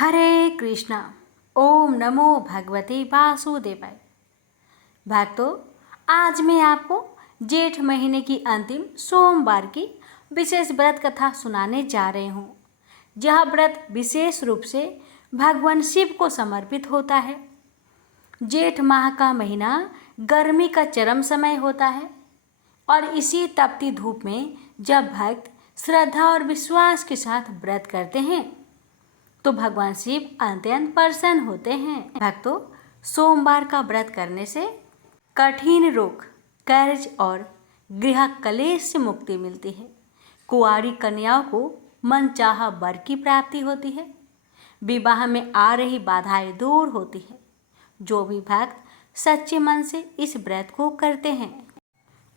हरे कृष्णा। ओम नमो भगवते वासुदेवाय। भक्तों, आज मैं आपको जेठ महीने की अंतिम सोमवार की विशेष व्रत कथा सुनाने जा रही हूँ। यह व्रत विशेष रूप से भगवान शिव को समर्पित होता है। जेठ माह का महीना गर्मी का चरम समय होता है और इसी तपती धूप में जब भक्त श्रद्धा और विश्वास के साथ व्रत करते हैं तो भगवान शिव अत्यंत प्रसन्न होते हैं। भक्तों, सोमवार का व्रत करने से कठिन रोग, कर्ज और गृह कलेश से मुक्ति मिलती है। कुंवारी कन्याओं को मनचाहा वर की प्राप्ति होती है। विवाह में आ रही बाधाएं दूर होती है। जो भी भक्त सच्चे मन से इस व्रत को करते हैं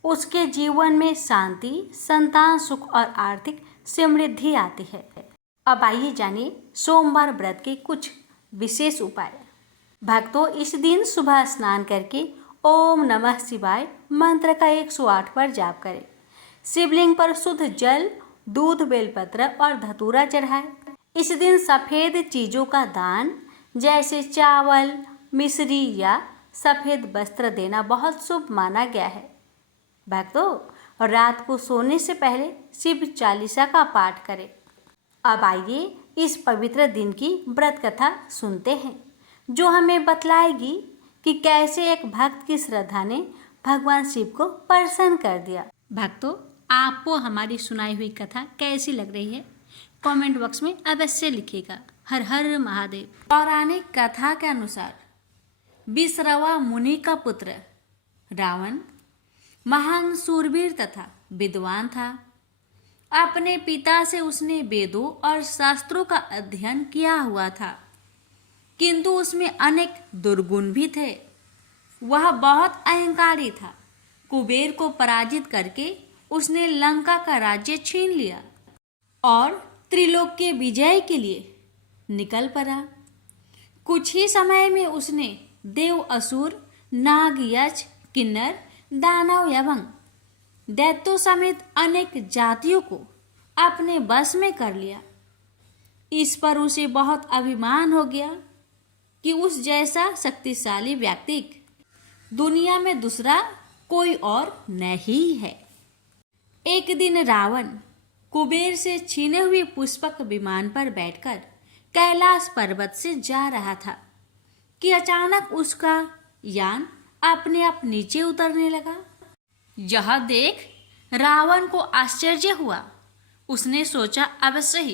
उसके जीवन में शांति, संतान सुख और आर्थिक समृद्धि आती है। अब आइए जानिए सोमवार व्रत के कुछ विशेष उपाय। भक्तों, इस दिन सुबह स्नान करके ओम नमः शिवाय मंत्र का 108 बार जाप करें। शिवलिंग पर शुद्ध जल, दूध, बेलपत्र और धतूरा चढ़ाएं। इस दिन सफ़ेद चीज़ों का दान जैसे चावल, मिश्री या सफ़ेद वस्त्र देना बहुत शुभ माना गया है। भक्तों, रात को सोने से पहले शिव चालीसा का पाठ करें। अब आइए इस पवित्र दिन की व्रत कथा सुनते हैं जो हमें बतलाएगी कि कैसे एक भक्त की श्रद्धा ने भगवान शिव को प्रसन्न कर दिया। भक्तों, आपको हमारी सुनाई हुई कथा कैसी लग रही है कमेंट बॉक्स में अवश्य लिखिएगा। हर हर महादेव। पौराणिक कथा के अनुसार विश्रवा मुनि का पुत्र रावण महान सूरवीर तथा विद्वान था। अपने पिता से उसने वेदों और शास्त्रों का अध्ययन किया हुआ था, किंतु उसमें अनेक दुर्गुण भी थे। वह बहुत अहंकारी था। कुबेर को पराजित करके उसने लंका का राज्य छीन लिया और त्रिलोक के विजय के लिए निकल पड़ा। कुछ ही समय में उसने देव, असुर, नाग, यक्ष, किन्नर, दानव एवं दैत्यों समेत अनेक जातियों को अपने बस में कर लिया। इस पर उसे बहुत अभिमान हो गया कि उस जैसा शक्तिशाली व्यक्ति दुनिया में दूसरा कोई और नहीं है। एक दिन रावण कुबेर से छीने हुए पुष्पक विमान पर बैठकर कैलाश पर्वत से जा रहा था कि अचानक उसका यान अपने आप नीचे उतरने लगा। यह देख रावण को आश्चर्य हुआ। उसने सोचा अवश्य ही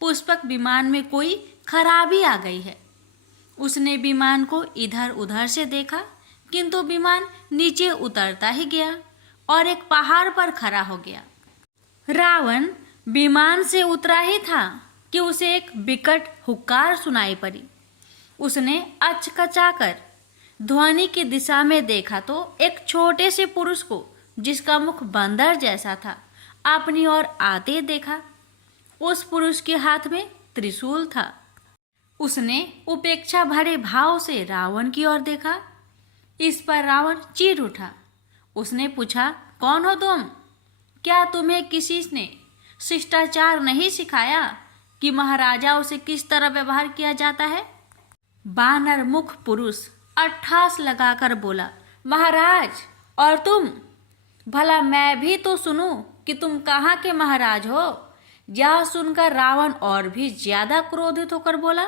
पुष्पक विमान में कोई खराबी आ गई है। उसने विमान को इधर उधर से देखा, किंतु विमान नीचे उतरता ही गया और एक पहाड़ पर खड़ा हो गया। रावण विमान से उतरा ही था कि उसे एक विकट हुक्कार सुनाई पड़ी। उसने अचकचाकर ध्वनि की दिशा में देखा तो एक छोटे से पुरुष को, जिसका मुख बंदर जैसा था, अपनी ओर आते देखा। उस पुरुष के हाथ में त्रिशूल था। उसने उपेक्षा भरे भाव से रावण की ओर देखा। इस पर रावण चीर उठा। उसने पूछा, कौन हो तुम? क्या तुम्हें किसी ने शिष्टाचार नहीं सिखाया कि महाराजाओं से किस तरह व्यवहार किया जाता है? बानर मुख पुरुष अट्ठास लगाकर बोला, महाराज, और तुम? भला मैं भी तो सुनूं कि तुम कहाँ के महाराज हो। यह सुनकर रावण और भी ज्यादा क्रोधित होकर बोला,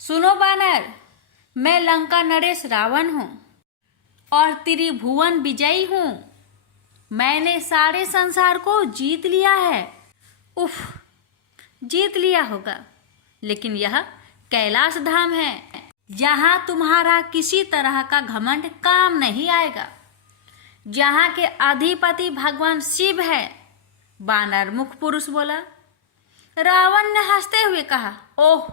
सुनो बानर, मैं लंका नरेश रावण हूँ और त्रिभुवन विजयी हूँ। मैंने सारे संसार को जीत लिया है। उफ, जीत लिया होगा, लेकिन यह कैलाश धाम है। यहाँ तुम्हारा किसी तरह का घमंड काम नहीं आएगा। जहाँ के अधिपति भगवान शिव है। बानर मुख पुरुष बोला। रावण ने हंसते हुए कहा, ओह,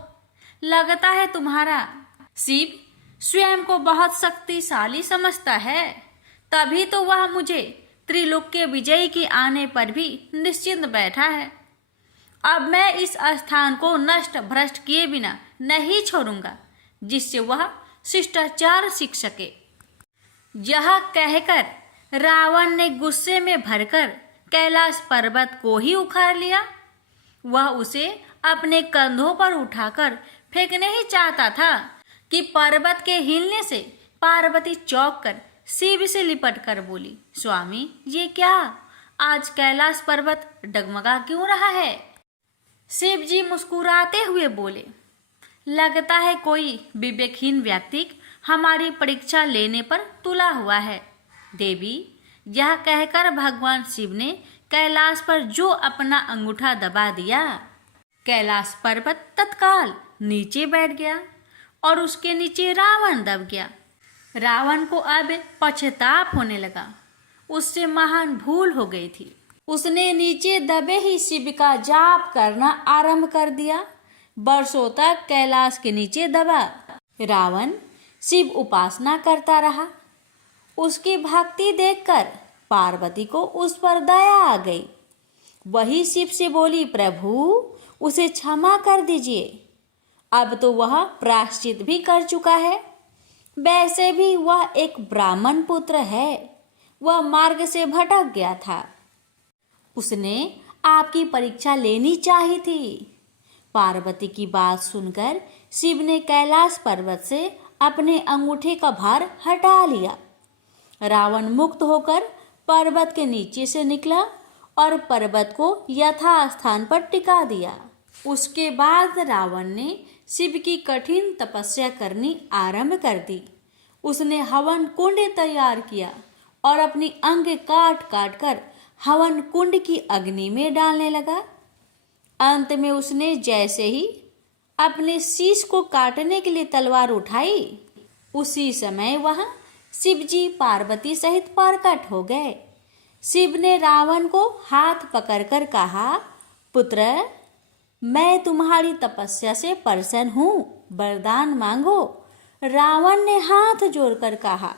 लगता है तुम्हारा शिव स्वयं को बहुत शक्तिशाली समझता है, तभी तो वह मुझे त्रिलोक के विजय के आने पर भी निश्चिंत बैठा है। अब मैं इस स्थान को नष्ट भ्रष्ट किए बिना नहीं छोड़ूंगा, जिससे वह शिष्टाचार सीख सके। यह कहकर रावण ने गुस्से में भरकर कैलाश पर्वत को ही उखाड़ लिया। वह उसे अपने कंधों पर उठाकर फेंकने ही चाहता था कि पर्वत के हिलने से पार्वती चौंक कर शिव से लिपट कर बोली, स्वामी ये क्या, आज कैलाश पर्वत डगमगा क्यों रहा है? शिव जी मुस्कुराते हुए बोले, लगता है कोई विवेकहीन व्यक्ति हमारी परीक्षा लेने पर तुला हुआ है। देवी, यह कहकर भगवान शिव ने कैलाश पर जो अपना अंगूठा दबा दिया, कैलाश पर्वत तत्काल नीचे बैठ गया और उसके नीचे रावण दब गया। रावण को अब पश्चाताप होने लगा, उससे महान भूल हो गई थी। उसने नीचे दबे ही शिव का जाप करना आरंभ कर दिया। वर्षों तक कैलाश के नीचे दबा रावण शिव उपासना करता रहा। उसकी भक्ति देखकर पार्वती को उस पर दया आ गई। वही शिव से बोली, प्रभु उसे क्षमा कर दीजिए, अब तो वह प्रायश्चित भी कर चुका है। वैसे भी वह एक ब्राह्मण पुत्र है, वह मार्ग से भटक गया था, उसने आपकी परीक्षा लेनी चाहिए थी। पार्वती की बात सुनकर शिव ने कैलाश पर्वत से अपने अंगूठे का भार हटा लिया। रावण मुक्त होकर पर्वत के नीचे से निकला और पर्वत को यथास्थान पर टिका दिया। उसके बाद रावण ने शिव की कठिन तपस्या करनी आरंभ कर दी। उसने हवन कुंड तैयार किया और अपनी अंग काट काट कर हवन कुंड की अग्नि में डालने लगा। अंत में उसने जैसे ही अपने शीश को काटने के लिए तलवार उठाई, उसी समय वहां शिवजी पार्वती सहित प्रकट हो गए। शिव ने रावण को हाथ पकड़कर कहा, पुत्र मैं तुम्हारी तपस्या से प्रसन्न हूँ, वरदान मांगो। रावण ने हाथ जोड़कर कहा,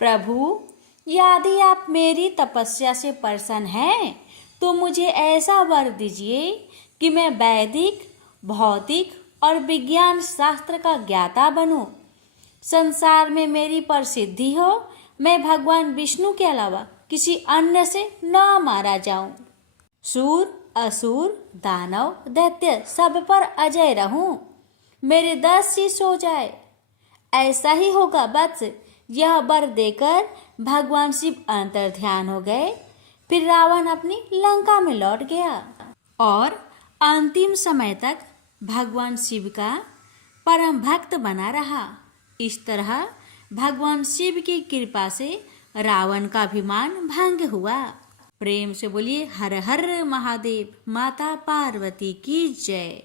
प्रभु यदि आप मेरी तपस्या से प्रसन्न हैं तो मुझे ऐसा वर दीजिए कि मैं वैदिक, भौतिक और विज्ञान शास्त्र का ज्ञाता बनूं। संसार में मेरी प्रसिद्धि हो, मैं भगवान विष्णु के अलावा किसी अन्य से न मारा जाऊं। सूर, असुर, दानव, दैत्य सब पर अजय रहूं। मेरे 10 शीश हो जाए। ऐसा ही होगा वत्स। यह वर देकर भगवान शिव अंतर्ध्यान हो गए। फिर रावण अपनी लंका में लौट गया और अंतिम समय तक भगवान शिव का परम भक्त बना रहा। इस तरह भगवान शिव की कृपा से रावण का अभिमान भंग हुआ। प्रेम से बोलिए हर हर महादेव। माता पार्वती की जय।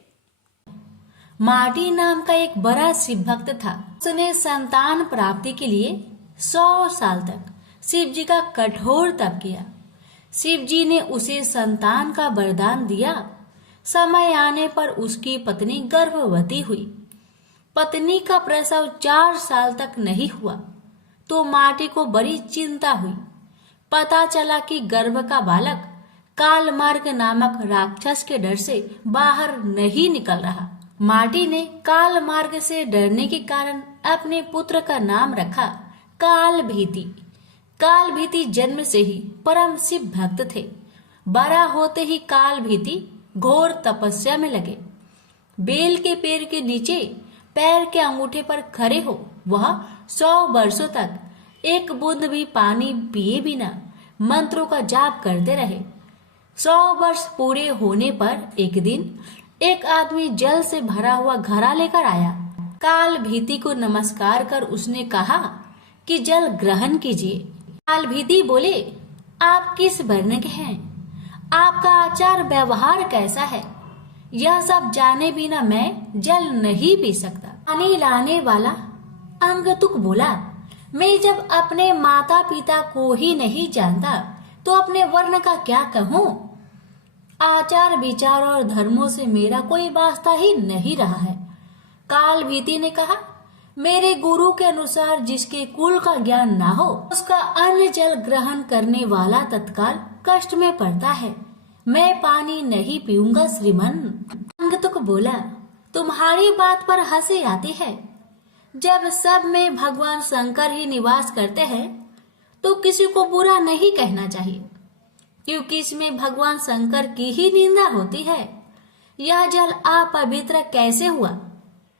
माटी नाम का एक बड़ा शिव भक्त था। उसने संतान प्राप्ति के लिए 100 साल तक शिव जी का कठोर तप किया। शिव जी ने उसे संतान का वरदान दिया। समय आने पर उसकी पत्नी गर्भवती हुई। पत्नी का प्रसव 4 साल तक नहीं हुआ तो माटी को बड़ी चिंता हुई। पता चला कि गर्भ का बालक कालमार्ग नामक राक्षस के डर से बाहर नहीं निकल रहा। माटी ने कालमार्ग से डरने के कारण अपने पुत्र का नाम रखा कालभीति। कालभीति जन्म से ही परम शिव भक्त थे। बड़ा होते ही कालभीति घोर तपस्या में लगे। बेल के पेड़ के नीचे पैर के अंगूठे पर खड़े हो वह 100 वर्षों तक एक बूंद भी पानी पिए बिना मंत्रों का जाप करते रहे। 100 वर्ष पूरे होने पर एक दिन एक आदमी जल से भरा हुआ घड़ा लेकर आया। काल भीति को नमस्कार कर उसने कहा कि जल ग्रहण कीजिए। काल भीति बोले, आप किस वर्ण के हैं? आपका आचार व्यवहार कैसा है? यह सब जाने बिना मैं जल नहीं पी सकता। पानी लाने वाला अंगतुक बोला, मैं जब अपने माता पिता को ही नहीं जानता तो अपने वर्ण का क्या कहूँ? आचार विचार और धर्मों से मेरा कोई वास्ता ही नहीं रहा है। काल भीति ने कहा, मेरे गुरु के अनुसार जिसके कुल का ज्ञान ना हो उसका अन्न जल ग्रहण करने वाला तत्काल कष्ट में पड़ता है। मैं पानी नहीं पीऊंगा श्रीमन। अंगतुक बोला, तुम्हारी बात पर हंसी आती है। जब सब में भगवान शंकर ही निवास करते हैं तो किसी को बुरा नहीं कहना चाहिए, क्योंकि इसमें भगवान शंकर की ही निंदा होती है। यह जल अपवित्र कैसे हुआ?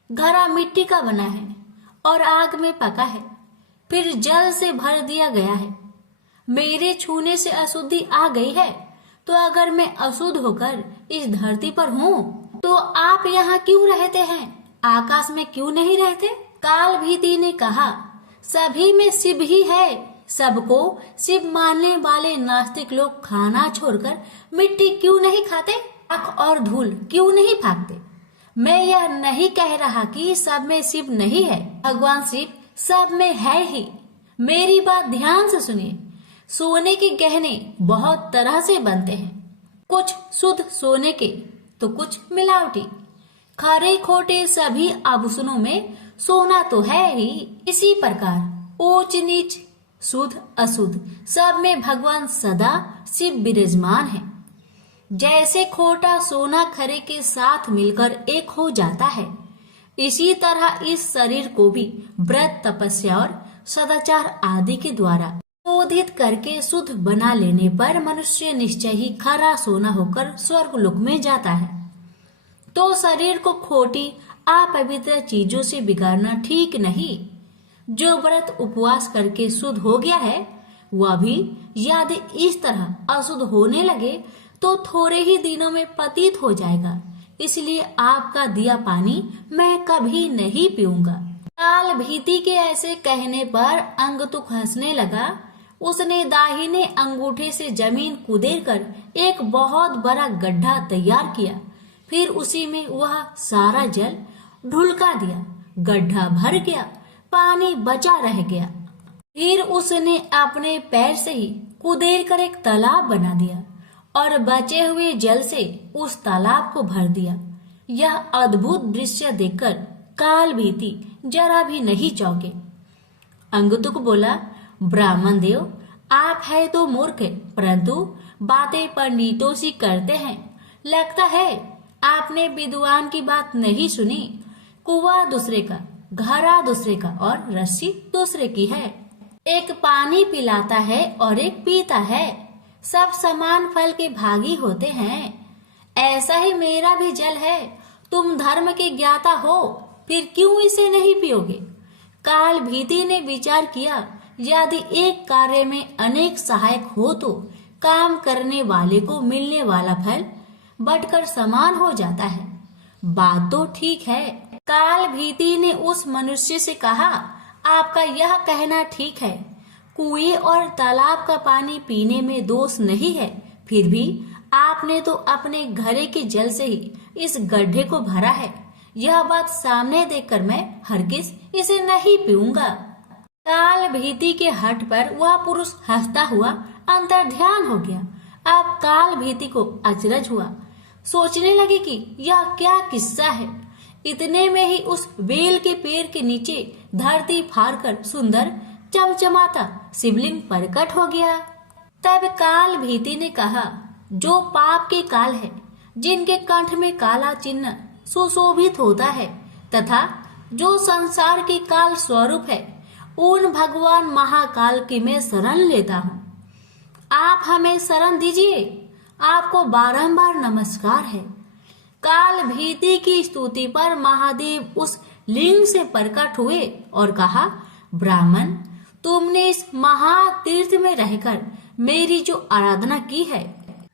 घड़ा मिट्टी का बना है और आग में पका है, फिर जल से भर दिया गया है। मेरे छूने से अशुद्धि आ गई है, तो अगर मैं अशुद्ध होकर इस धरती पर हूँ, तो आप यहाँ क्यों रहते हैं? आकाश में क्यों नहीं रहते? काल भीति ने कहा, सभी में शिव ही है। सबको शिव मानने वाले नास्तिक लोग खाना छोड़कर मिट्टी क्यों नहीं खाते? आँख और धूल क्यों नहीं भागते? मैं यह नहीं कह रहा कि सब में शिव नहीं है। भगवान शिव सब में है ही। मेरी बात ध्यान से सुनिए। सोने के गहने बहुत तरह से बनते हैं, कुछ शुद्ध सोने के तो कुछ मिलावटी। खरे खोटे सभी आभूषणों में सोना तो है ही। इसी प्रकार ऊंच नीच, शुद्ध अशुद्ध सब में भगवान सदा शिव विराजमान है। जैसे खोटा सोना खरे के साथ मिलकर एक हो जाता है, इसी तरह इस शरीर को भी व्रत, तपस्या और सदाचार आदि के द्वारा शोधित करके शुद्ध बना लेने पर मनुष्य निश्चय ही खरा सोना होकर स्वर्ग लोक में जाता है। तो शरीर को खोटी अपवित्र चीजों से बिगाड़ना ठीक नहीं। जो व्रत उपवास करके शुद्ध हो गया है, वह भी यदि इस तरह अशुद्ध होने लगे तो थोड़े ही दिनों में पतित हो जाएगा। इसलिए आपका दिया पानी मैं कभी नहीं पीऊंगा। काल भीति के ऐसे कहने पर अंगतुक हंसने लगा। उसने दाहिने अंगूठे से जमीन कुदेर कर एक बहुत बड़ा गड्ढा तैयार किया। फिर उसी में वह सारा जल ढुलका दिया। गड्ढा भर गया, पानी बचा रह गया। फिर उसने अपने पैर से ही कुदेर कर एक तालाब बना दिया और बचे हुए जल से उस तालाब को भर दिया। यह अद्भुत दृश्य देखकर काल भीति जरा भी नहीं चौंके। अंगतुक बोला, ब्राह्मण देव, आप है तो मूर्ख है, परंतु बातें पंडितों सी करते हैं। लगता है आपने विद्वान की बात नहीं सुनी। कुआं दूसरे का, घड़ा दूसरे का और रस्सी दूसरे की है। एक पानी पिलाता है और एक पीता है। सब समान फल के भागी होते हैं। ऐसा ही मेरा भी जल है। तुम धर्म के ज्ञाता हो, फिर क्यों इसे नहीं पियोगे? काल भीति ने विचार किया, यदि एक कार्य में अनेक सहायक हो तो काम करने वाले को मिलने वाला फल बढ़कर समान हो जाता है। बात तो ठीक है। काल भीति ने उस मनुष्य से कहा, आपका यह कहना ठीक है। कुएं और तालाब का पानी पीने में दोष नहीं है, फिर भी आपने तो अपने घड़े के जल से ही इस गड्ढे को भरा है। यह बात सामने देखकर मैं हरगिज इसे नहीं पीऊंगा। काल भीति के हठ पर वह पुरुष हंसता हुआ अंतर्ध्यान हो गया। अब काल भीति को अचरज हुआ। सोचने लगे कि यह क्या किस्सा है। इतने में ही उस बेल के पेड़ के नीचे धरती फाड़कर सुंदर चमचमाता शिवलिंग प्रकट हो गया। तब काल भीति ने कहा, जो पाप के काल है, जिनके कंठ में काला चिन्ह सुशोभित होता है तथा जो संसार के काल स्वरूप है, उन भगवान महाकाल की मैं शरण लेता हूँ। आप हमें शरण दीजिए। आपको बारंबार नमस्कार है। काल भीति की स्तुति पर महादेव उस लिंग से प्रकट हुए और कहा, ब्राह्मण, तुमने इस महातीर्थ में रहकर मेरी जो आराधना की है,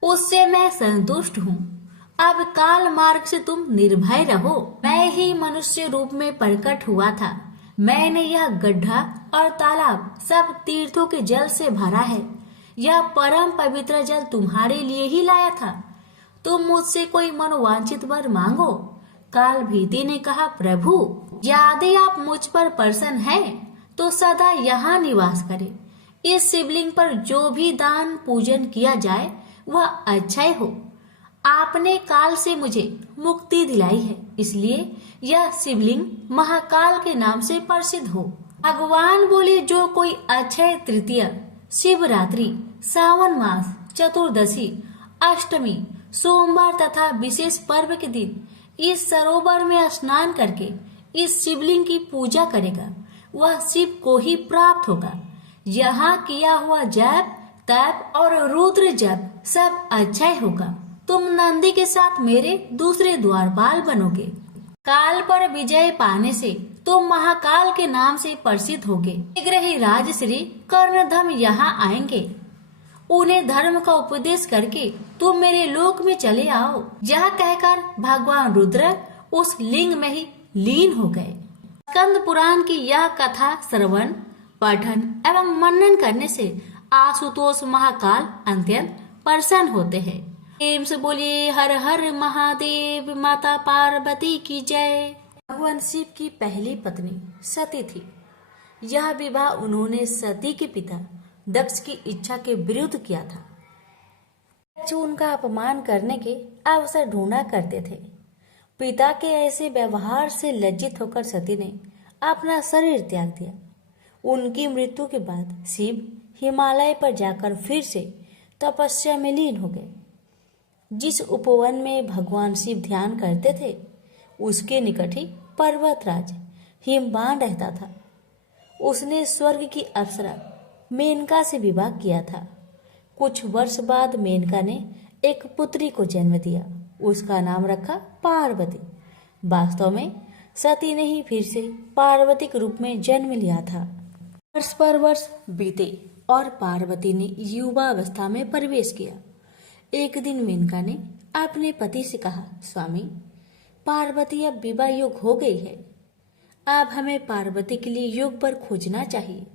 उससे मैं संतुष्ट हूँ। अब काल मार्ग से तुम निर्भय रहो। मैं ही मनुष्य रूप में प्रकट हुआ था। मैंने यह गड्ढा और तालाब सब तीर्थों के जल से भरा है। यह परम पवित्र जल तुम्हारे लिए ही लाया था। तुम मुझसे कोई मनोवांछित वर मांगो। काल भीति ने कहा, प्रभु, यदि आप मुझ पर प्रसन्न हैं, तो सदा यहाँ निवास करें। इस शिवलिंग पर जो भी दान पूजन किया जाए वह अच्छा ही हो। आपने काल से मुझे मुक्ति दिलाई है, इसलिए यह शिवलिंग महाकाल के नाम से प्रसिद्ध हो। भगवान बोले, जो कोई अक्षय तृतीया, शिवरात्रि, सावन मास, चतुर्दशी, अष्टमी, सोमवार तथा विशेष पर्व के दिन इस सरोवर में स्नान करके इस शिवलिंग की पूजा करेगा, वह शिव को ही प्राप्त होगा। यहाँ किया हुआ जप, तप और रुद्र जप सब अच्छा होगा। तुम नंदी के साथ मेरे दूसरे द्वारपाल बनोगे। काल पर विजय पाने से तुम महाकाल के नाम से प्रसिद्ध होगे। शीघ्र ही राजश्री कर्णधम यहाँ आएंगे। उन्हें धर्म का उपदेश करके तुम मेरे लोक में चले आओ। यह कहकर भगवान रुद्र उस लिंग में ही लीन हो गए। स्कंद पुराण की यह कथा श्रवण, पठन एवं मनन करने से आशुतोष महाकाल अत्यंत प्रसन्न होते हैं। प्रेम से बोलिए हर हर महादेव। माता पार्वती की जय। भगवान शिव की पहली पत्नी सती थी। यह विवाह उन्होंने सती के पिता दक्ष की इच्छा के विरुद्ध किया था। दक्ष उनका अपमान करने के अवसर ढूंढा करते थे। पिता के ऐसे व्यवहार से लज्जित होकर सती ने अपना शरीर त्याग दिया। उनकी मृत्यु के बाद शिव हिमालय पर जाकर फिर से तपस्या में लीन हो गए। जिस उपवन में भगवान शिव ध्यान करते थे उसके निकट ही पर्वतराज हिमवान रहता था। उसने स्वर्ग की अप्सरा मेनका से विवाह किया था। कुछ वर्ष बाद मेनका ने एक पुत्री को जन्म दिया। उसका नाम रखा पार्वती। वास्तव में सती ने ही फिर से पार्वती के रूप में जन्म लिया था। वर्ष पर वर्ष बीते और पार्वती ने युवावस्था में प्रवेश किया। एक दिन मेनका ने अपने पति से कहा, स्वामी, पार्वती अब विवाह योग हो गई है। अब हमें पार्वती के लिए योग वर खोजना चाहिए।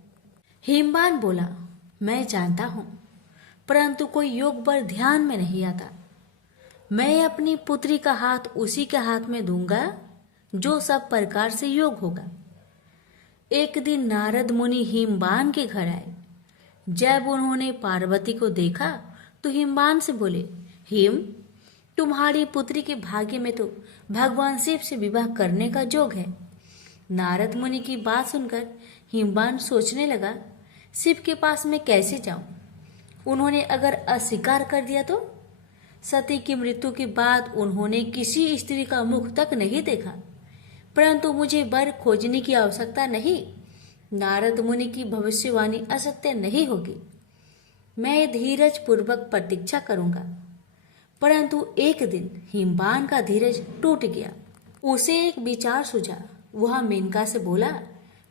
हिमवान बोला, मैं जानता हूँ, परंतु कोई योग वर ध्यान में नहीं आता। मैं अपनी पुत्री का हाथ उसी के हाथ में दूंगा जो सब प्रकार से योग होगा। एक दिन नारद मुनि हिमवान के घर आए। जब उन्होंने पार्वती को देखा तो हिमवान से बोले, हिम, तुम्हारी पुत्री के भाग्य में तो भगवान शिव से विवाह करने का योग है। नारद मुनि की बात सुनकर हिमवान सोचने लगा, शिव के पास मैं कैसे जाऊं? उन्होंने अगर अस्वीकार कर दिया तो? सती की मृत्यु के बाद उन्होंने किसी स्त्री का मुख तक नहीं देखा। परंतु मुझे वर खोजने की आवश्यकता नहीं। नारद मुनि की भविष्यवाणी असत्य नहीं होगी। मैं धीरज पूर्वक प्रतीक्षा करूंगा। परंतु एक दिन हिमवान का धीरज टूट गया। उसे एक विचार सूझा। वह मेनका से बोला,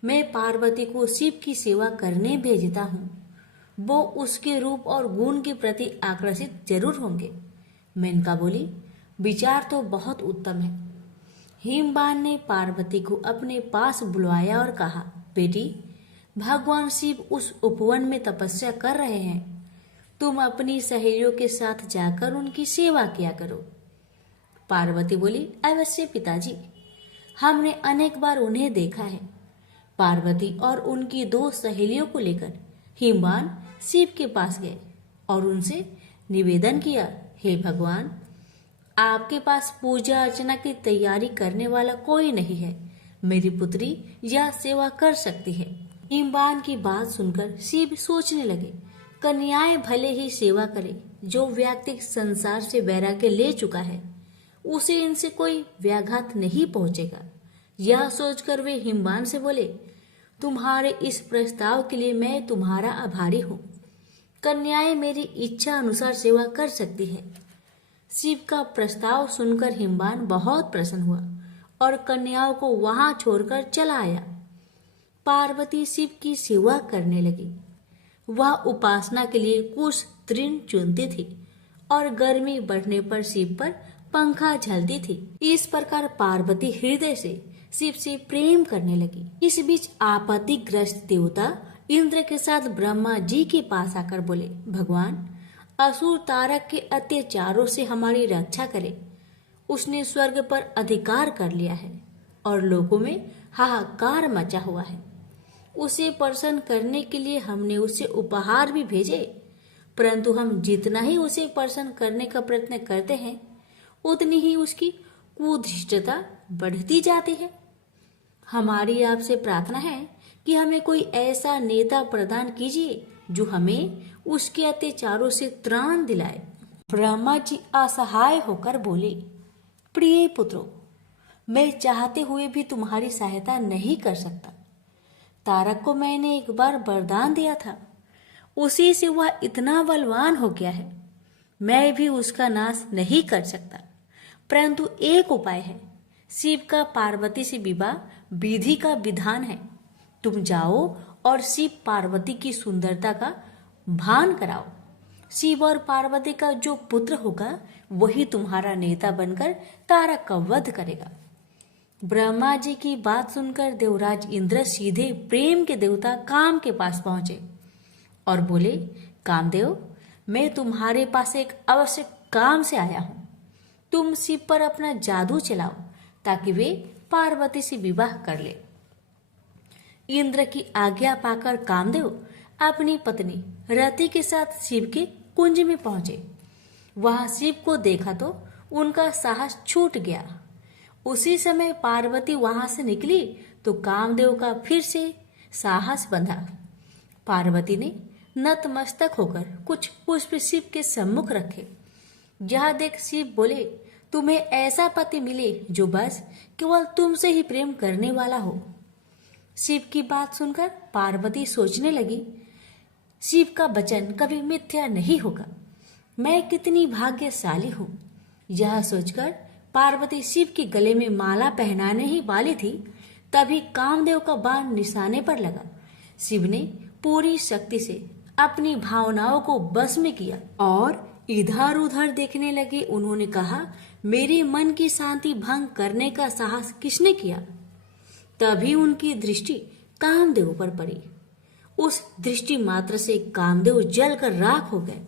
मैं पार्वती को शिव की सेवा करने भेजता हूँ। वो उसके रूप और गुण के प्रति आकर्षित जरूर होंगे। मेनका बोली, विचार तो बहुत उत्तम है। हिमवान ने पार्वती को अपने पास बुलवाया और कहा, बेटी, भगवान शिव उस उपवन में तपस्या कर रहे हैं। तुम अपनी सहेलियों के साथ जाकर उनकी सेवा किया करो। पार्वती बोली, अवश्य पिताजी, हमने अनेक बार उन्हें देखा है। पार्वती और उनकी दो सहेलियों को लेकर हिमवान शिव के पास गए और उनसे निवेदन किया, हे भगवान, आपके पास पूजा अर्चना की तैयारी करने वाला कोई नहीं है। मेरी पुत्री यह सेवा कर सकती है। हिमवान की बात सुनकर शिव सोचने लगे, कन्याएं भले ही सेवा करे। जो व्यक्ति संसार से वैराग्य ले चुका है उसे इनसे कोई व्याघात नहीं पहुंचेगा। यह सोचकर वे हिमवान से बोले, तुम्हारे इस प्रस्ताव के लिए मैं तुम्हारा आभारी हूँ। कन्याएं मेरी इच्छा अनुसार सेवा कर सकती है। शिव का प्रस्ताव सुनकर हिमवान बहुत प्रसन्न हुआ और कन्याओं को वहां छोड़कर चला आया। पार्वती शिव की सेवा करने लगी। वह उपासना के लिए कुछ तृण चुनती थी और गर्मी बढ़ने पर शिव पर पंखा झलती थी। इस प्रकार पार्वती हृदय से शिव से प्रेम करने लगी। इस बीच आपत्तिग्रस्त देवता इंद्र के साथ ब्रह्मा जी के पास आकर बोले, भगवान, असुर तारक के अत्याचारों से हमारी रक्षा करे। उसने स्वर्ग पर अधिकार कर लिया है और लोगों में हाहाकार मचा हुआ है। उसे प्रसन्न करने के लिए हमने उसे उपहार भी भेजे, परंतु हम जितना ही उसे प्रसन्न करने का प्रयत्न करते हैं उतनी ही उसकी कुधृष्टता बढ़ती जाती है। हमारी आपसे प्रार्थना है कि हमें कोई ऐसा नेता प्रदान कीजिए जो हमें उसके अत्याचारों से त्राण दिलाए। ब्रह्मा जी असहाय होकर बोले, प्रिय पुत्रों, मैं चाहते हुए भी तुम्हारी सहायता नहीं कर सकता। तारक को मैंने एक बार वरदान दिया था, उसी से वह इतना बलवान हो गया है। मैं भी उसका नाश नहीं कर सकता, परंतु एक उपाय है। शिव का पार्वती से विवाह विधि का विधान है। तुम जाओ और शिव पार्वती की सुंदरता का भान कराओ। शिव और पार्वती का जो पुत्र होगा वही तुम्हारा नेता बनकर तारक का वध करेगा। ब्रह्मा जी की बात सुनकर देवराज इंद्र सीधे प्रेम के देवता काम के पास पहुंचे और बोले, कामदेव, मैं तुम्हारे पास एक आवश्यक काम से आया हूं। तुम शिव पर अपना जादू चलाओ ताकि वे पार्वती से विवाह कर ले। इंद्र की आज्ञा पाकर कामदेव अपनी पत्नी रति के साथ शिव के कुंज में पहुंचे। वहां शिव को देखा तो उनका साहस छूट गया। उसी समय पार्वती वहां से निकली तो कामदेव का फिर से साहस बंधा। पार्वती ने नतमस्तक होकर कुछ पुष्प शिव के सम्मुख रखे। यह देख शिव बोले, तुम्हें ऐसा पति मिले जो बस केवल तुमसे ही प्रेम करने वाला हो। शिव की बात सुनकर पार्वती सोचने लगी, शिव का वचन कभी मिथ्या नहीं होगा। मैं कितनी भाग्यशाली हूँ। यह सोचकर पार्वती शिव के गले में माला पहनाने ही वाली थी, तभी कामदेव का बाण निशाने पर लगा। शिव ने पूरी शक्ति से अपनी भावनाओं को बस में किया और इधर उधर देखने लगे। उन्होंने कहा, मेरे मन की शांति भंग करने का साहस किसने किया? तभी उनकी दृष्टि कामदेव पर पड़ी। उस दृष्टि मात्र से कामदेव जलकर राख हो गए।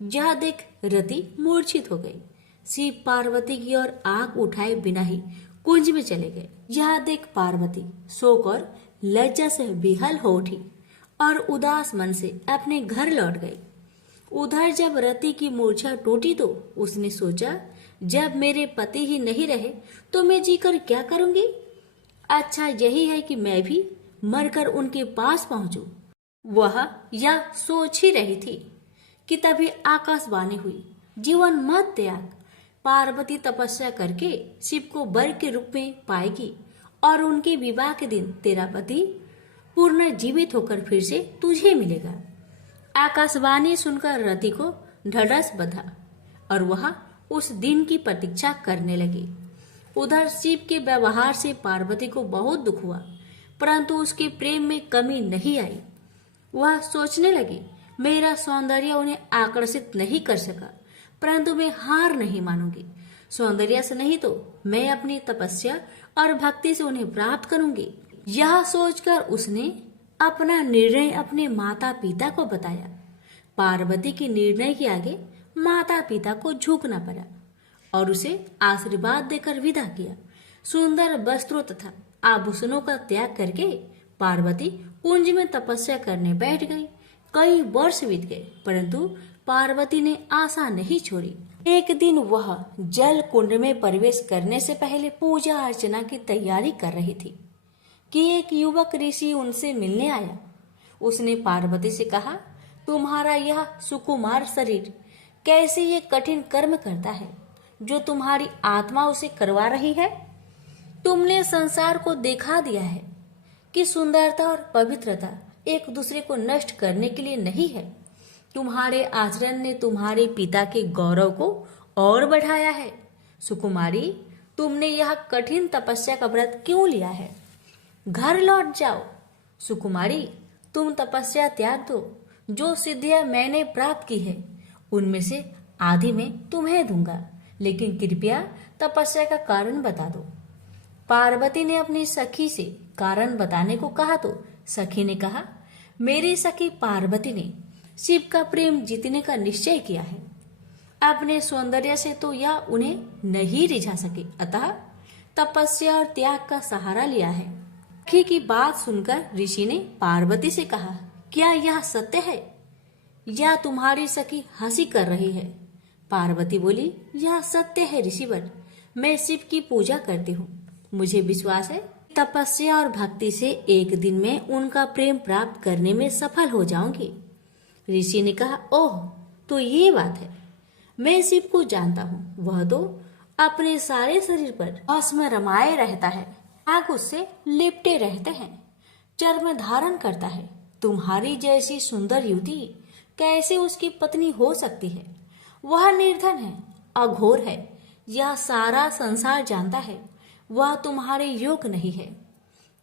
यह देख रति मूर्छित हो गई। शिव पार्वती की ओर आंख उठाए बिना ही कुंज में चले गए। यह देख पार्वती शोक और लज्जा से विहल हो उठी और उदास मन से अपने घर लौट गई। उधर जब रति की मूर्छा टूटी तो उसने सोचा, जब मेरे पति ही नहीं रहे तो मैं जीकर क्या करूंगी? अच्छा यही है कि मैं भी मरकर उनके पास पहुंचूं। वह यह सोच ही रही थी कि तभी आकाशवाणी हुई, जीवन मत त्याग। पार्वती तपस्या करके शिव को वर के रूप में पाएगी और उनके विवाह के दिन तेरा पति पूर्ण जीवित होकर फिर से तुझे मिलेगा। आकाशवाणी सुनकर रति को ढढस बंधा और वह उस दिन की प्रतीक्षा करने लगी। उधर शिव के व्यवहार से पार्वती को बहुत दुख हुआ, परंतु उसके प्रेम में कमी नहीं आई। वह सोचने लगी, मेरा सौंदर्य उन्हें आकर्षित नहीं कर सका, परंतु मैं हार नहीं मानूंगी। सौंदर्य से नहीं तो मैं अपनी तपस्या और भक्ति से उन्हें प्राप्त करूंगी। यह सोचकर उसने अपना निर्णय अपने माता पिता को बताया। पार्वती के निर्णय के आगे माता पिता को झुकना पड़ा और उसे आशीर्वाद देकर विदा किया। सुंदर वस्त्रों तथा आभूषणों का त्याग करके पार्वती कुंज में तपस्या करने बैठ गई। कई वर्ष बीत गए, परंतु पार्वती ने आशा नहीं छोड़ी। एक दिन वह जल कुंड में प्रवेश करने से पहले पूजा अर्चना की तैयारी कर रही थी कि एक युवक ऋषि उनसे मिलने आया। उसने पार्वती से कहा, तुम्हारा यह सुकुमार शरीर कैसे ये कठिन कर्म करता है जो तुम्हारी आत्मा उसे करवा रही है? तुमने संसार को दिखा दिया है कि सुंदरता और पवित्रता एक दूसरे को नष्ट करने के लिए नहीं है। तुम्हारे आचरण ने तुम्हारे पिता के गौरव को और बढ़ाया है। सुकुमारी, तुमने यह कठिन तपस्या का व्रत क्यों लिया है? घर लौट जाओ। सुकुमारी, तुम तपस्या त्याग दो। जो सिद्धियां मैंने प्राप्त की है उनमें से आधी मैं तुम्हें दूंगा, लेकिन कृपया तपस्या का कारण बता दो। पार्वती ने अपनी सखी से कारण बताने को कहा तो सखी ने कहा, मेरी सखी पार्वती ने शिव का प्रेम जीतने का निश्चय किया है। अपने सौंदर्य से तो यह उन्हें नहीं रिझा सके, अतः तपस्या और त्याग का सहारा लिया है। सखी की बात सुनकर ऋषि ने पार्वती से कहा, क्या यह सत्य है या तुम्हारी सखी हंसी कर रही है? पार्वती बोली, यह सत्य है ऋषिवर। मैं शिव की पूजा करती हूँ। मुझे विश्वास है तपस्या और भक्ति से एक दिन में उनका प्रेम प्राप्त करने में सफल हो जाऊंगी। ऋषि ने कहा, ओह, तो ये बात है। मैं शिव को जानता हूँ। वह तो अपने सारे शरीर पर भस्म रमाए रहता है, आग उससे लिपटे रहते हैं, चर्म धारण करता है। तुम्हारी जैसी सुंदर युवती कैसे उसकी पत्नी हो सकती है? वह निर्धन है, अघोर है, यह सारा संसार जानता है। वह तुम्हारे योग्य नहीं है।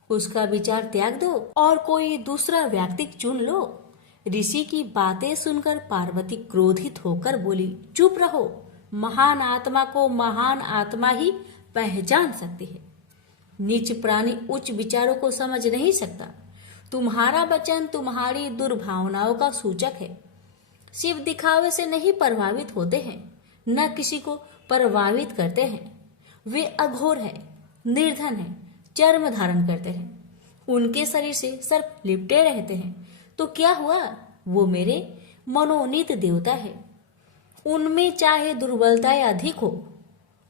उसका विचार त्याग दो और कोई दूसरा व्यक्ति चुन लो। ऋषि की बातें सुनकर पार्वती क्रोधित होकर बोली, चुप रहो। महान आत्मा को महान आत्मा ही पहचान सकती है। नीच प्राणी उच्च विचारों को समझ नहीं सकता। तुम्हारा वचन तुम्हारी दुर्भावनाओं का सूचक है। शिव दिखावे से नहीं प्रभावित होते हैं, न किसी को प्रभावित करते हैं। वे अघोर है, निर्धन है, चर्म धारण करते हैं, उनके शरीर से सर्प लिपटे रहते हैं। तो क्या हुआ, वो मेरे मनोनीत देवता है। उनमें चाहे दुर्बलताएं अधिक हो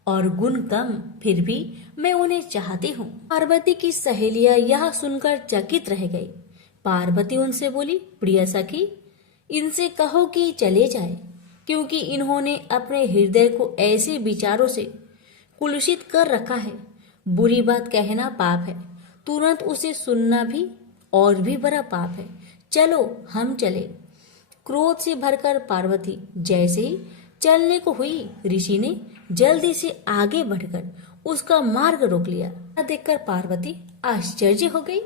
और गुण कम, फिर भी मैं उन्हें चाहती हूँ। पार्वती की सहेलियां यह सुनकर चकित रह गई। पार्वती उनसे बोली, प्रिय सखी, इनसे कहो कि चले जाए, क्योंकि इन्होंने अपने हृदय को ऐसे विचारों से कुलुषित कर रखा है। बुरी बात कहना पाप है, तुरंत उसे सुनना भी और भी बड़ा पाप है। चलो हम चले। क्रोध से भरकर पार्वती जैसे ही चलने को हुई, ऋषि ने जल्दी से आगे बढ़कर उसका मार्ग रोक लिया। देखकर पार्वती आश्चर्य हो गई।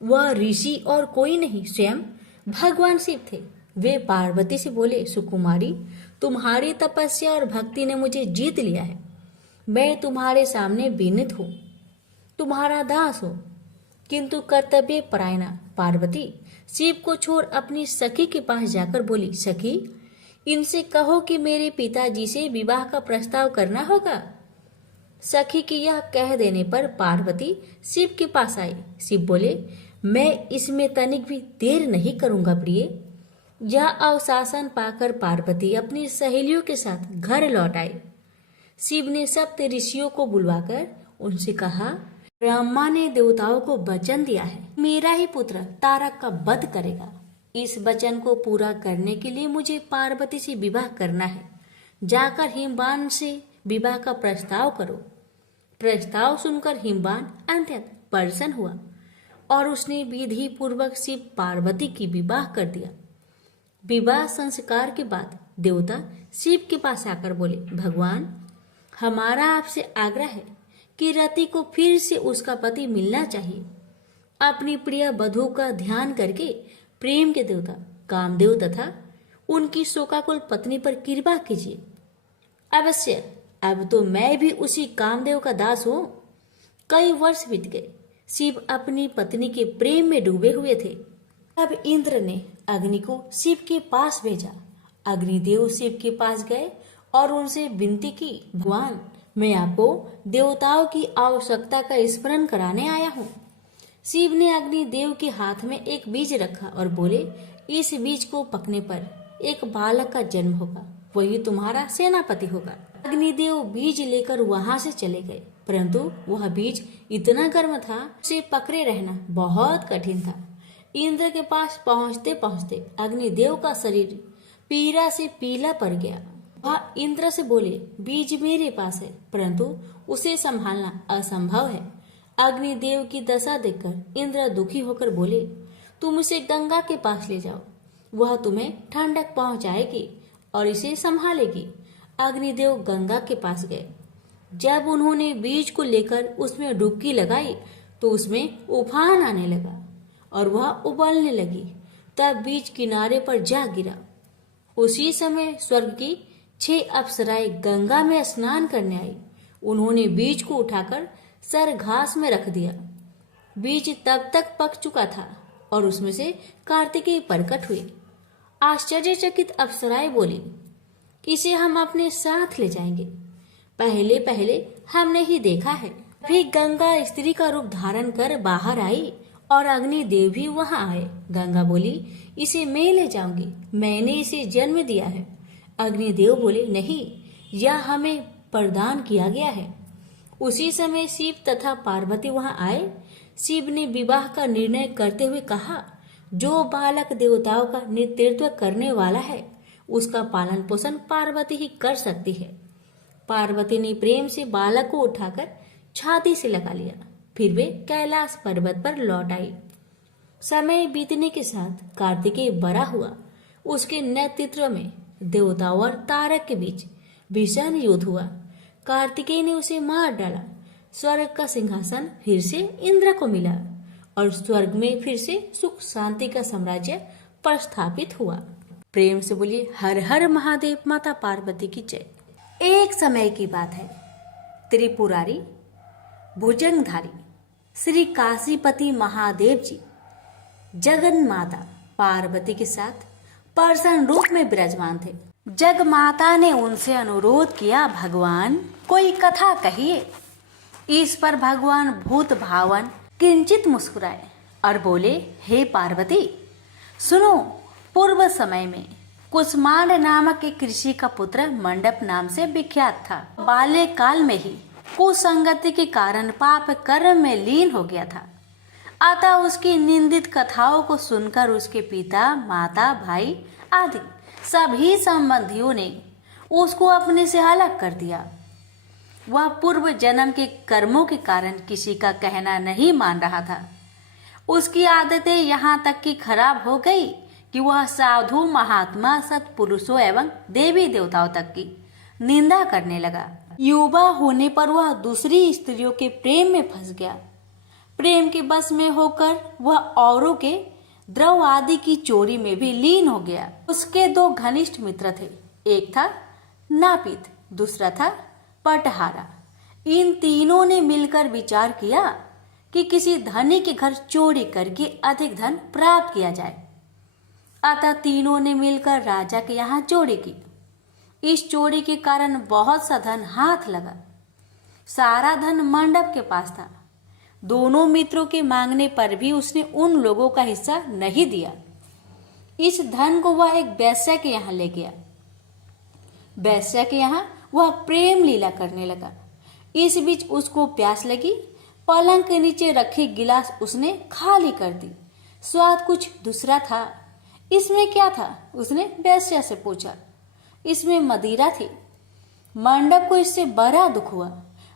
वह ऋषि और कोई नहीं, स्वयं भगवान शिव थे। वे पार्वती से बोले, सुकुमारी, तुम्हारी तपस्या और भक्ति ने मुझे जीत लिया है। मैं तुम्हारे सामने विनीत हूँ, तुम्हारा दास हूँ। किंतु कर्तव्य परायणा पार्वती शिव को छोड़ अपनी सखी के पास जाकर बोली, सखी, इनसे कहो कि मेरे पिताजी से विवाह का प्रस्ताव करना होगा। सखी की यह कह देने पर पार्वती शिव के पास आई। शिव बोले, मैं इसमें तनिक भी देर नहीं करूंगा प्रिय। यह अवशासन पाकर पार्वती अपनी सहेलियों के साथ घर लौट आई। शिव ने सप्त ऋषियों को बुलवाकर उनसे कहा, ब्रह्मा ने देवताओं को वचन दिया है, मेरा ही पुत्र तारक का वध करेगा। इस वचन को पूरा करने के लिए मुझे पार्वती से विवाह करना है। जाकर हिमवान से विवाह का प्रस्ताव करो। प्रस्ताव सुनकर हिमवान अत्यंत प्रसन्न हुआ और उसने विधि पूर्वक शिव पार्वती की विवाह कर दिया। विवाह संस्कार के बाद देवता शिव के पास आकर बोले, भगवान, हमारा आपसे आग्रह है कि रति को फिर से उसका पति मिलना चाहिए। अपनी प्रिय वधू का ध्यान करके प्रेम के देवता कामदेव तथा उनकी शोकाकुल पत्नी पर कृपा कीजिए। अवश्य, अब तो मैं भी उसी कामदेव का दास हूँ। कई वर्ष बीत गए। शिव अपनी पत्नी के प्रेम में डूबे हुए थे। तब इंद्र ने अग्नि को शिव के पास भेजा। अग्निदेव शिव के पास गए और उनसे विनती की, भगवान, मैं आपको देवताओं की आवश्यकता का स्मरण कराने आया हूँ। शिव ने अग्निदेव के हाथ में एक बीज रखा और बोले, इस बीज को पकने पर एक बालक का जन्म होगा, वही तुम्हारा सेनापति होगा। अग्निदेव बीज लेकर वहां से चले गए, परंतु वह बीज इतना गर्म था, उसे पकड़े रहना बहुत कठिन था। इंद्र के पास पहुंचते पहुंचते अग्निदेव का शरीर पीड़ा से पीला पड़ गया। वह इंद्र से बोले, बीज मेरे पास है, परंतु उसे संभालना असंभव है। अग्निदेव की दशा देखकर इंद्र दुखी होकर बोले, तुम इसे गंगा के पास ले जाओ, वह तुम्हें ठंडक पहुंचाएगी और इसे संभालेगी। अग्निदेव गंगा के पास गए। जब उन्होंने बीज को लेकर उसमें डुबकी लगाई तो उसमें उफान आने लगा और वह उबलने लगी। तब बीज किनारे पर जा गिरा। उसी समय स्वर्ग की 6 अप्सराएं गंगा में स्नान करने आई। उन्होंने बीज को उठाकर सर घास में रख दिया। बीज तब तक पक चुका था और उसमें से कार्तिकेय प्रकट हुए। आश्चर्यचकित अप्सराएं बोली, इसे हम अपने साथ ले जाएंगे। पहले पहले हमने ही देखा है। फिर गंगा स्त्री का रूप धारण कर बाहर आई और अग्निदेव भी वहां आए। गंगा बोली, इसे मैं ले जाऊंगी, मैंने इसे जन्म दिया है। अग्निदेव बोले, नहीं, यह हमें प्रदान किया गया है। उसी समय शिव तथा पार्वती वहां आए। शिव ने विवाह का निर्णय करते हुए कहा, जो बालक देवताओं का नेतृत्व करने वाला है उसका पालन पोषण पार्वती ही कर सकती है। पार्वती ने प्रेम से बालक को उठाकर छाती से लगा लिया। फिर वे कैलाश पर्वत पर लौट आई। समय बीतने के साथ कार्तिकेय बड़ा हुआ। उसके नेतृत्व में देवताओं और तारक के बीच भीषण युद्ध हुआ। कार्तिकेय ने उसे मार डाला। स्वर्ग का सिंहासन फिर से इंद्र को मिला और स्वर्ग में फिर से सुख शांति का साम्राज्य प्रस्थापित हुआ। प्रेम से बोलिए हर हर महादेव, माता पार्वती की जय। एक समय की बात है, त्रिपुरारी भुजंगधारी श्री काशीपति महादेव जी जगन माता पार्वती के साथ प्रसन्न रूप में विराजमान थे। जग माता ने उनसे अनुरोध किया, भगवान कोई कथा कहिए। इस पर भगवान भूत भावन किंचित मुस्कुराए और बोले, हे पार्वती सुनो, पूर्व समय में कुसमांड नामक एक ऋषि का पुत्र मंडप नाम से विख्यात था। बाल्यकाल में ही कुसंगति के कारण पाप कर्म में लीन हो गया था। अतः उसकी निंदित कथाओं को सुनकर उसके पिता, माता, भाई आदि सभी संबंधियों ने उसको अपने से अलग कर दिया। वह पूर्व जन्म के कर्मों के कारण किसी का कहना नहीं मान रहा था। उसकी आदतें यहाँ तक कि खराब हो गई कि वह साधु, महात्मा, सत्पुरुषों एवं देवी देवताओं तक की निंदा करने लगा। युवा होने पर वह दूसरी स्त्रियों के प्रेम में फंस गया। प्रेम के बस में होकर वह औरों के द्रव आदि की चोरी में भी लीन हो गया। उसके दो घनिष्ठ मित्र थे, एक था नापित, दूसरा था पटहारा। इन तीनों ने मिलकर विचार किया कि किसी धनी के घर चोरी करके अधिक धन प्राप्त किया जाए। अतः तीनों ने मिलकर राजा के यहाँ चोरी की। इस चोरी के कारण बहुत सा धन हाथ लगा। सारा धन मंडप के पास था। दोनों मित्रों के मांगने पर भी उसने उन लोगों का हिस्सा नहीं दिया। इस धन को वह एक वैश्या के यहाँ ले गया। वैश्या के यहाँ वह प्रेम लीला करने लगा। इस बीच उसको प्यास लगी। पलंग के नीचे रखी गिलास उसने खाली कर दी। स्वाद कुछ दूसरा था। इसमें क्या था? उसने वैश्या से पूछा। इसमें मदिरा थी। मंडप को इससे बड़ा दुख हुआ।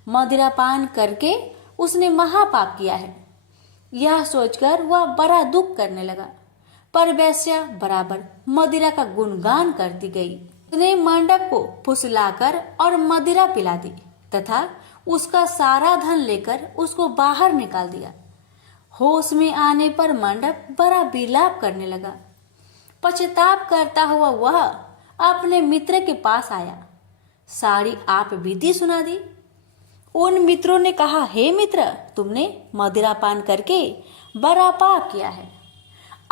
मदिरा पान करके उसने महापाप किया है, यह सोचकर वह बड़ा दुख करने लगा। पर वैश्या बराबर मदिरा का गुणगान करती गई। उसने मंडप को फुसलाकर और मदिरा पिला दी तथा उसका सारा धन लेकर उसको बाहर निकाल दिया। होश में आने पर मंडप बड़ा विलाप करने लगा। पश्चाताप करता हुआ वह अपने मित्र के पास आया। सारी आप बीती सुना दी। उन मित्रों ने कहा, हे मित्र, तुमने मदिरा पान करके बड़ा पाप किया है।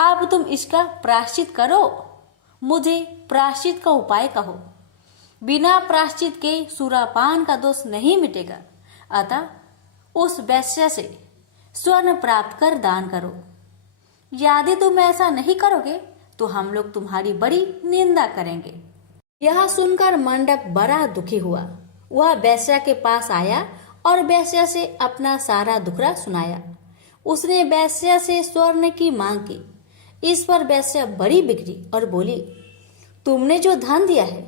अब तुम इसका प्रायश्चित करो। मुझे प्रायश्चित का उपाय कहो। बिना प्रायश्चित के सुरापान का दोष नहीं मिटेगा। अतः उस वैश्य से स्वर्ण प्राप्त कर दान करो। यदि तुम ऐसा नहीं करोगे तो हम लोग तुम्हारी बड़ी निंदा करेंगे। यह सुनकर मंडप बड़ा दुखी हुआ। वह वैश्या के पास आया और वैश्या से अपना सारा दुखड़ा सुनाया। उसने वैश्या से स्वर्ण की मांग की। इस पर वैश्या बड़ी बिगड़ी और बोली, तुमने जो धन दिया है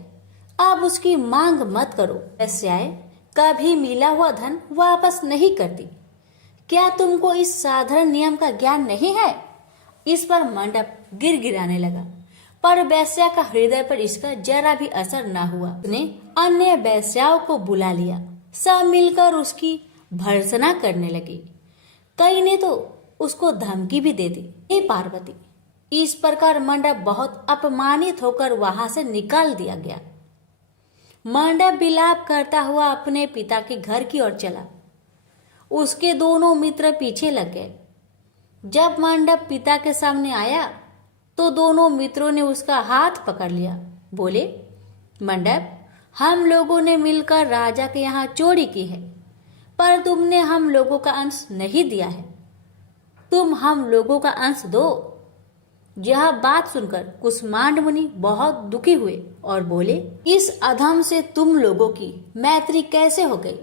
अब उसकी मांग मत करो। वैश्याएं कभी मिला हुआ धन वापस नहीं करती। क्या तुमको इस साधारण नियम का ज्ञान नहीं है? इस पर मंडप गिड़गिड़ाने लगा, पर वैश्या का हृदय पर इसका जरा भी असर न हुआ। उसने अन्य वैश्याओं को बुला लिया। सब मिलकर उसकी भर्त्सना करने लगी। कई ने तो उसको धमकी भी दे दी। हे पार्वती, इस प्रकार मंडप बहुत अपमानित होकर वहां से निकाल दिया गया। मंडप विलाप करता हुआ अपने पिता के घर की ओर चला। उसके दोनों मित्र पीछे लग गए। जब मंडप पिता के सामने आया तो दोनों मित्रों ने उसका हाथ पकड़ लिया। बोले, मंडप, हम लोगों ने मिलकर राजा के यहाँ चोरी की है, पर तुमने हम लोगों का अंश नहीं दिया है। तुम हम लोगों का अंश दो। यह बात सुनकर कुसमांड मुनि बहुत दुखी हुए और बोले, इस अधम से तुम लोगों की मैत्री कैसे हो गई?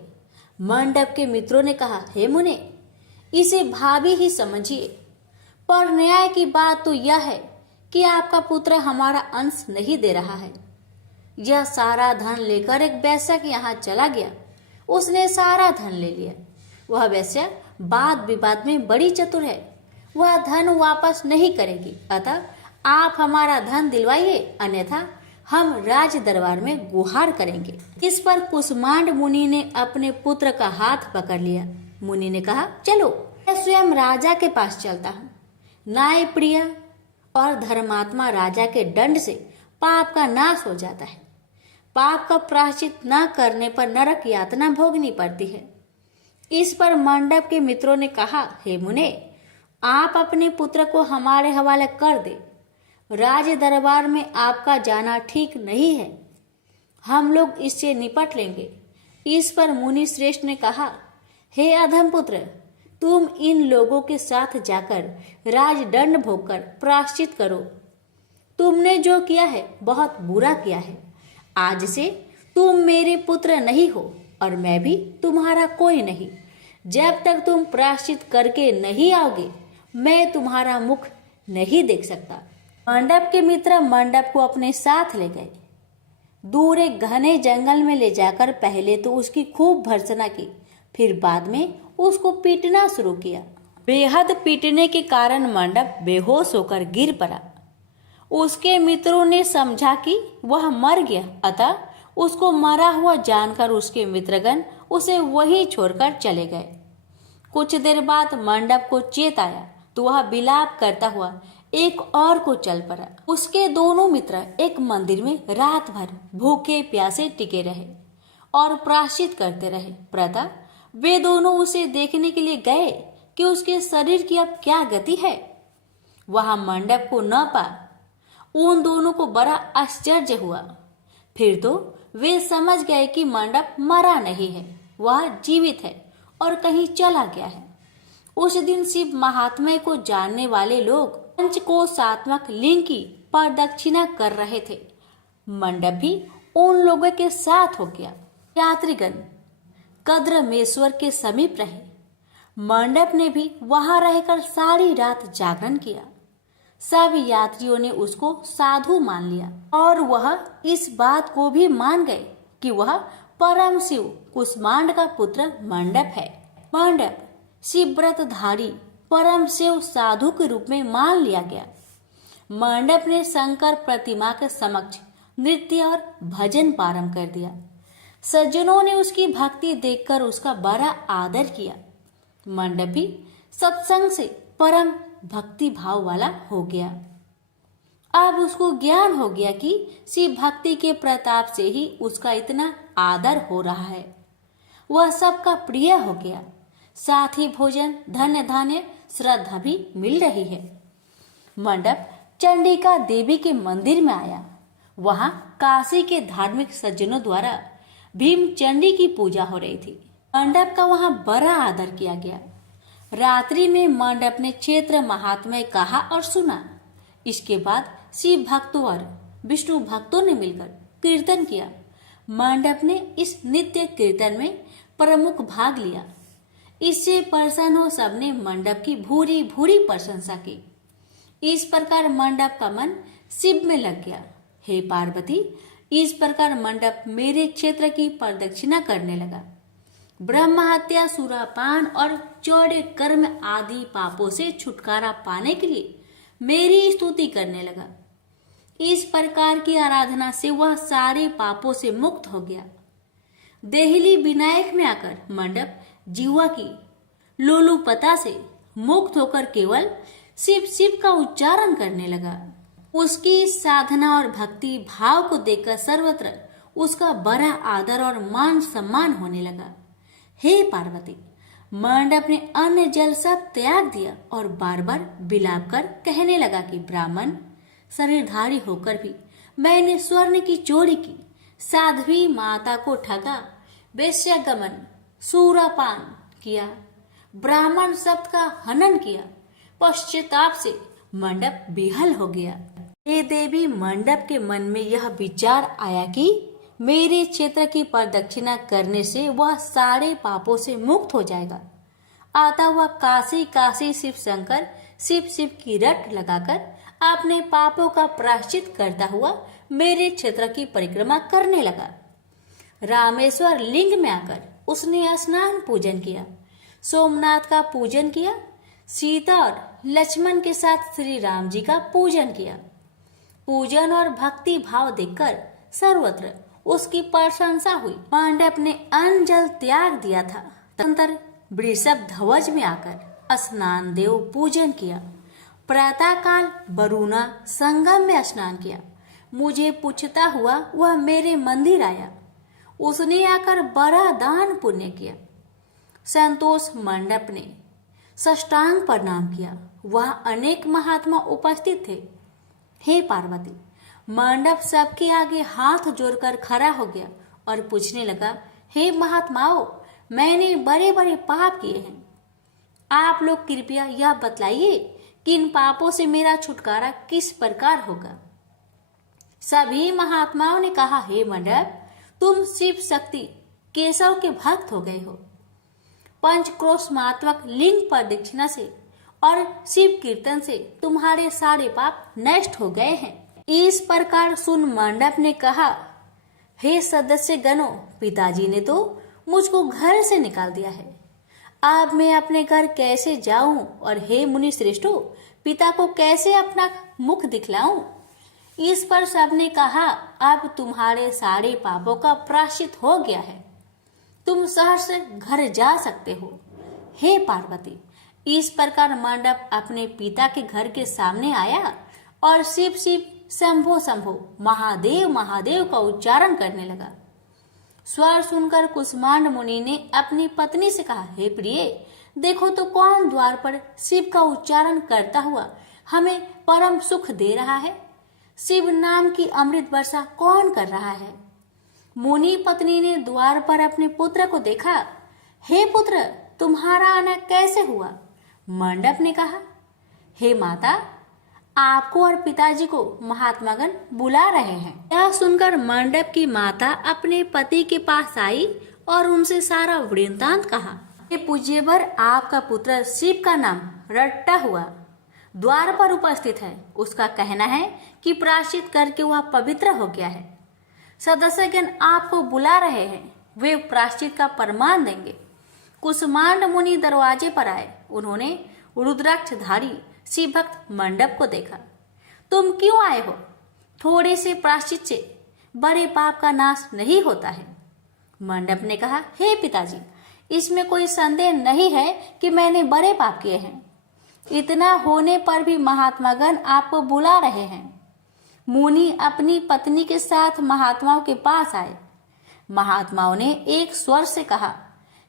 मंडप के मित्रों ने कहा, हे मुने, इसे भाभी ही समझिए, पर न्याय की बात तो यह है कि आपका पुत्र हमारा अंश नहीं दे रहा है। यह सारा धन लेकर एक वैश्या के यहाँ चला गया। उसने सारा धन ले लिया। वह वैश्या वाद विवाद में बड़ी चतुर है। वह धन वापस नहीं करेगी। अतः आप हमारा धन दिलवाइए, अन्यथा हम राज दरबार में गुहार करेंगे। इस पर कुष्मांड मुनि ने अपने पुत्र का हाथ पकड़ लिया। मुनि ने कहा, चलो मैं स्वयं राजा के पास चलता हूँ। न्याय प्रिय और धर्मात्मा राजा के दंड से पाप का नाश हो जाता है। पाप का प्रायश्चित न करने पर नरक यातना भोगनी पड़ती है। इस पर मंडप के मित्रों ने कहा, हे मुने, आप अपने पुत्र को हमारे हवाले कर दे। राज दरबार में आपका जाना ठीक नहीं है। हम लोग इससे निपट लेंगे। इस पर मुनि श्रेष्ठ ने कहा, हे अधम पुत्र, तुम इन लोगों के साथ जाकर राजदंड भोगकर प्रायश्चित करो। तुमने जो किया है बहुत बुरा किया है। आज से तुम मेरे पुत्र नहीं हो और मैं भी तुम्हारा कोई नहीं। जब तक तुम प्रायश्चित करके नहीं आओगे, मैं तुम्हारा मुख नहीं देख सकता। मंडप के मित्र मंडप को अपने साथ ले गए। दूर एक घने जंगल में ले जाकर पहले तो उसकी खूब भर्त्सना की, फिर बाद में उसको पीटना शुरू किया। बेहद पीटने के कारण मंडप बेहोश होकर गिर पड़ा। उसके मित्रों ने समझा कि वह मर गया, अतः उसको मरा हुआ जानकर उसके मित्रगण उसे वहीं छोड़कर चले गए। कुछ देर बाद मंडप को चेत आया तो वह विलाप करता हुआ एक और को चल पड़ा। उसके दोनों मित्र एक मंदिर में रात भर भूखे प्यासे टिके रहे और प्रायश्चित करते रहे। प्रथा वे दोनों उसे देखने के लिए गए कि उसके शरीर की अब क्या गति है। वहां मंडप को न पा उन दोनों को बड़ा आश्चर्य हुआ। फिर तो वे समझ गए कि मंडप मरा नहीं है, वह जीवित है और कहीं चला गया है। उस दिन शिव महात्म्य को जानने वाले लोग पंचकोशात्मक लिंग की प्रदक्षिणा कर रहे थे। मंडप भी उन लोगों के साथ हो गया। यात्रीगण कद्रमेश्वर के समीप रहे। मंडप ने भी वहां रहकर सारी रात जागरण किया। सब यात्रियों ने उसको साधु मान लिया और वह इस बात को भी मान गए कि वह परम शिव कुष्मांड का पुत्र मंडप है। मंडप शिवव्रतधारी परम शिव साधु के रूप में मान लिया गया। मंडप ने शंकर प्रतिमा के समक्ष नृत्य और भजन प्रारंभ कर दिया। सज्जनों ने उसकी भक्ति देखकर उसका बड़ा आदर किया। मंडप भी सत्संग से परम भक्ति भाव वाला हो गया। अब उसको ज्ञान हो गया कि शिव भक्ति के प्रताप से ही उसका इतना आदर हो रहा है। वह सबका प्रिय हो गया। साथ ही भोजन, धन्य धान्य, श्रद्धा भी मिल रही है। मंडप चंडिका देवी के मंदिर में आया। वहां काशी के धार्मिक सज्जनों द्वारा भीम चंडी की पूजा हो रही थी। मंडप का वहां बड़ा आदर किया गया। रात्रि में मंडप ने क्षेत्र महात्म्य कहा और सुना। इसके बाद शिव भक्तों और विष्णु भक्तों ने मिलकर कीर्तन किया। मंडप ने इस नित्य कीर्तन में प्रमुख भाग लिया। इससे प्रसन्न हो सबने मंडप की भूरी भूरी प्रशंसा की। इस प्रकार मंडप का मन शिव में लग गया। हे पार्वती, इस प्रकार मंडप मेरे क्षेत्र की प्रदक्षिणा करने लगा। ब्रह्म हत्या, सुरापान और चौड़े कर्म आदि पापों से छुटकारा पाने के लिए मेरी स्तुति करने लगा। इस प्रकार की आराधना से वह सारे पापों से मुक्त हो गया। देहली विनायक में आकर मंडप जीवा की लोलुपता से मुक्त होकर केवल शिव शिव का उच्चारण करने लगा। उसकी साधना और भक्ति भाव को देखकर सर्वत्र उसका बड़ा आदर और मान सम्मान होने लगा। हे पार्वती, मंडप ने अन्न जल सब त्याग दिया और बार बार विलाप कर कहने लगा कि ब्राह्मण शरीरधारी होकर भी मैंने स्वर्ण की चोरी की, साध्वी माता को ठगा, वेश्यागमन, सूरापान किया, ब्राह्मण शब्द का हनन किया। पश्चाताप से मंडप विहल हो गया। हे देवी, मंडप के मन में यह विचार आया कि मेरे क्षेत्र की प्रदक्षिणा करने से वह सारे पापों से मुक्त हो जाएगा। अतः वह काशी काशी शिव शंकर शिव शिव की रट लगाकर अपने पापों का प्रायश्चित करता हुआ मेरे क्षेत्र की परिक्रमा करने लगा। रामेश्वर लिंग में आकर उसने स्नान पूजन किया, सोमनाथ का पूजन किया, सीता और लक्ष्मण के साथ श्री राम जी का पूजन किया। पूजन और भक्ति भाव देखकर सर्वत्र उसकी प्रशंसा हुई। मंडप ने अन्न जल त्याग दिया था। तदनंतर वृषभ ध्वज में आकर स्नान देव पूजन किया। प्रातः काल वरुणा संगम में स्नान किया। मुझे पूछता हुआ वह मेरे मंदिर आया। उसने आकर बड़ा दान पुण्य किया। संतोष मंडप ने साष्टांग प्रणाम किया। वह अनेक महात्मा उपस्थित थे। हे पार्वती, मंडप सबके आगे हाथ जोड़कर खड़ा हो गया और पूछने लगा, हे महात्माओं, मैंने बड़े बड़े पाप किए हैं। आप लोग कृपया यह बतलाइए कि इन पापों से मेरा छुटकारा किस प्रकार होगा। सभी महात्माओं ने कहा, हे मंडप, तुम शिव शक्ति केशव के भक्त हो गए हो। पंचक्रोशमात्मक लिंग प्रदक्षिणा से और शिव कीर्तन से तुम्हारे सारे पाप नष्ट हो गए हैं। इस प्रकार सुन मंडप ने कहा, हे सदस्य गणों, पिताजी ने तो मुझको घर से निकाल दिया है। अब मैं अपने घर कैसे जाऊं और हे मुनि श्रेष्ठों, पिता को कैसे अपना मुख दिखलाऊं। इस पर सबने कहा, अब तुम्हारे सारे पापों का प्रायश्चित हो गया है। तुम सहर्ष घर जा सकते हो। हे पार्वती, इस प्रकार मंडप अपने पिता के घर के सामने आया और शिव शिव शंभो शंभो महादेव महादेव का उच्चारण करने लगा। स्वर सुनकर कुष्मांड मुनि ने अपनी पत्नी से कहा, हे प्रिय, देखो तो कौन द्वार पर शिव का उच्चारण करता हुआ हमें परम सुख दे रहा है। शिव नाम की अमृत वर्षा कौन कर रहा है। मुनि पत्नी ने द्वार पर अपने पुत्र को देखा। हे पुत्र, तुम्हारा आना कैसे हुआ। मंडप ने कहा, हे माता, आपको और पिताजी को महात्मागण बुला रहे हैं। यह सुनकर मंडप की माता अपने पति के पास आई और उनसे सारा वृत्तांत कहा। ये पूज्यवर, आपका पुत्र शिव का नाम रट्टा हुआ द्वार पर उपस्थित है। उसका कहना है कि प्रायश्चित करके वह पवित्र हो गया है। सदस्यगण आपको बुला रहे हैं, वे प्रायश्चित का प्रमाण देंगे। कुष्मांड मुनि दरवाजे पर आए। उन्होंने रुद्राक्षधारी शिव भक्त मंडप को देखा। तुम क्यों आए हो। थोड़े से प्रायश्चित से बड़े पाप का नाश नहीं होता है। मंडप ने कहा, हे पिताजी, इसमें कोई संदेह नहीं है कि मैंने बड़े पाप किए हैं। इतना होने पर भी महात्मागण आपको बुला रहे हैं। मुनि अपनी पत्नी के साथ महात्माओं के पास आए। महात्माओं ने एक स्वर से कहा,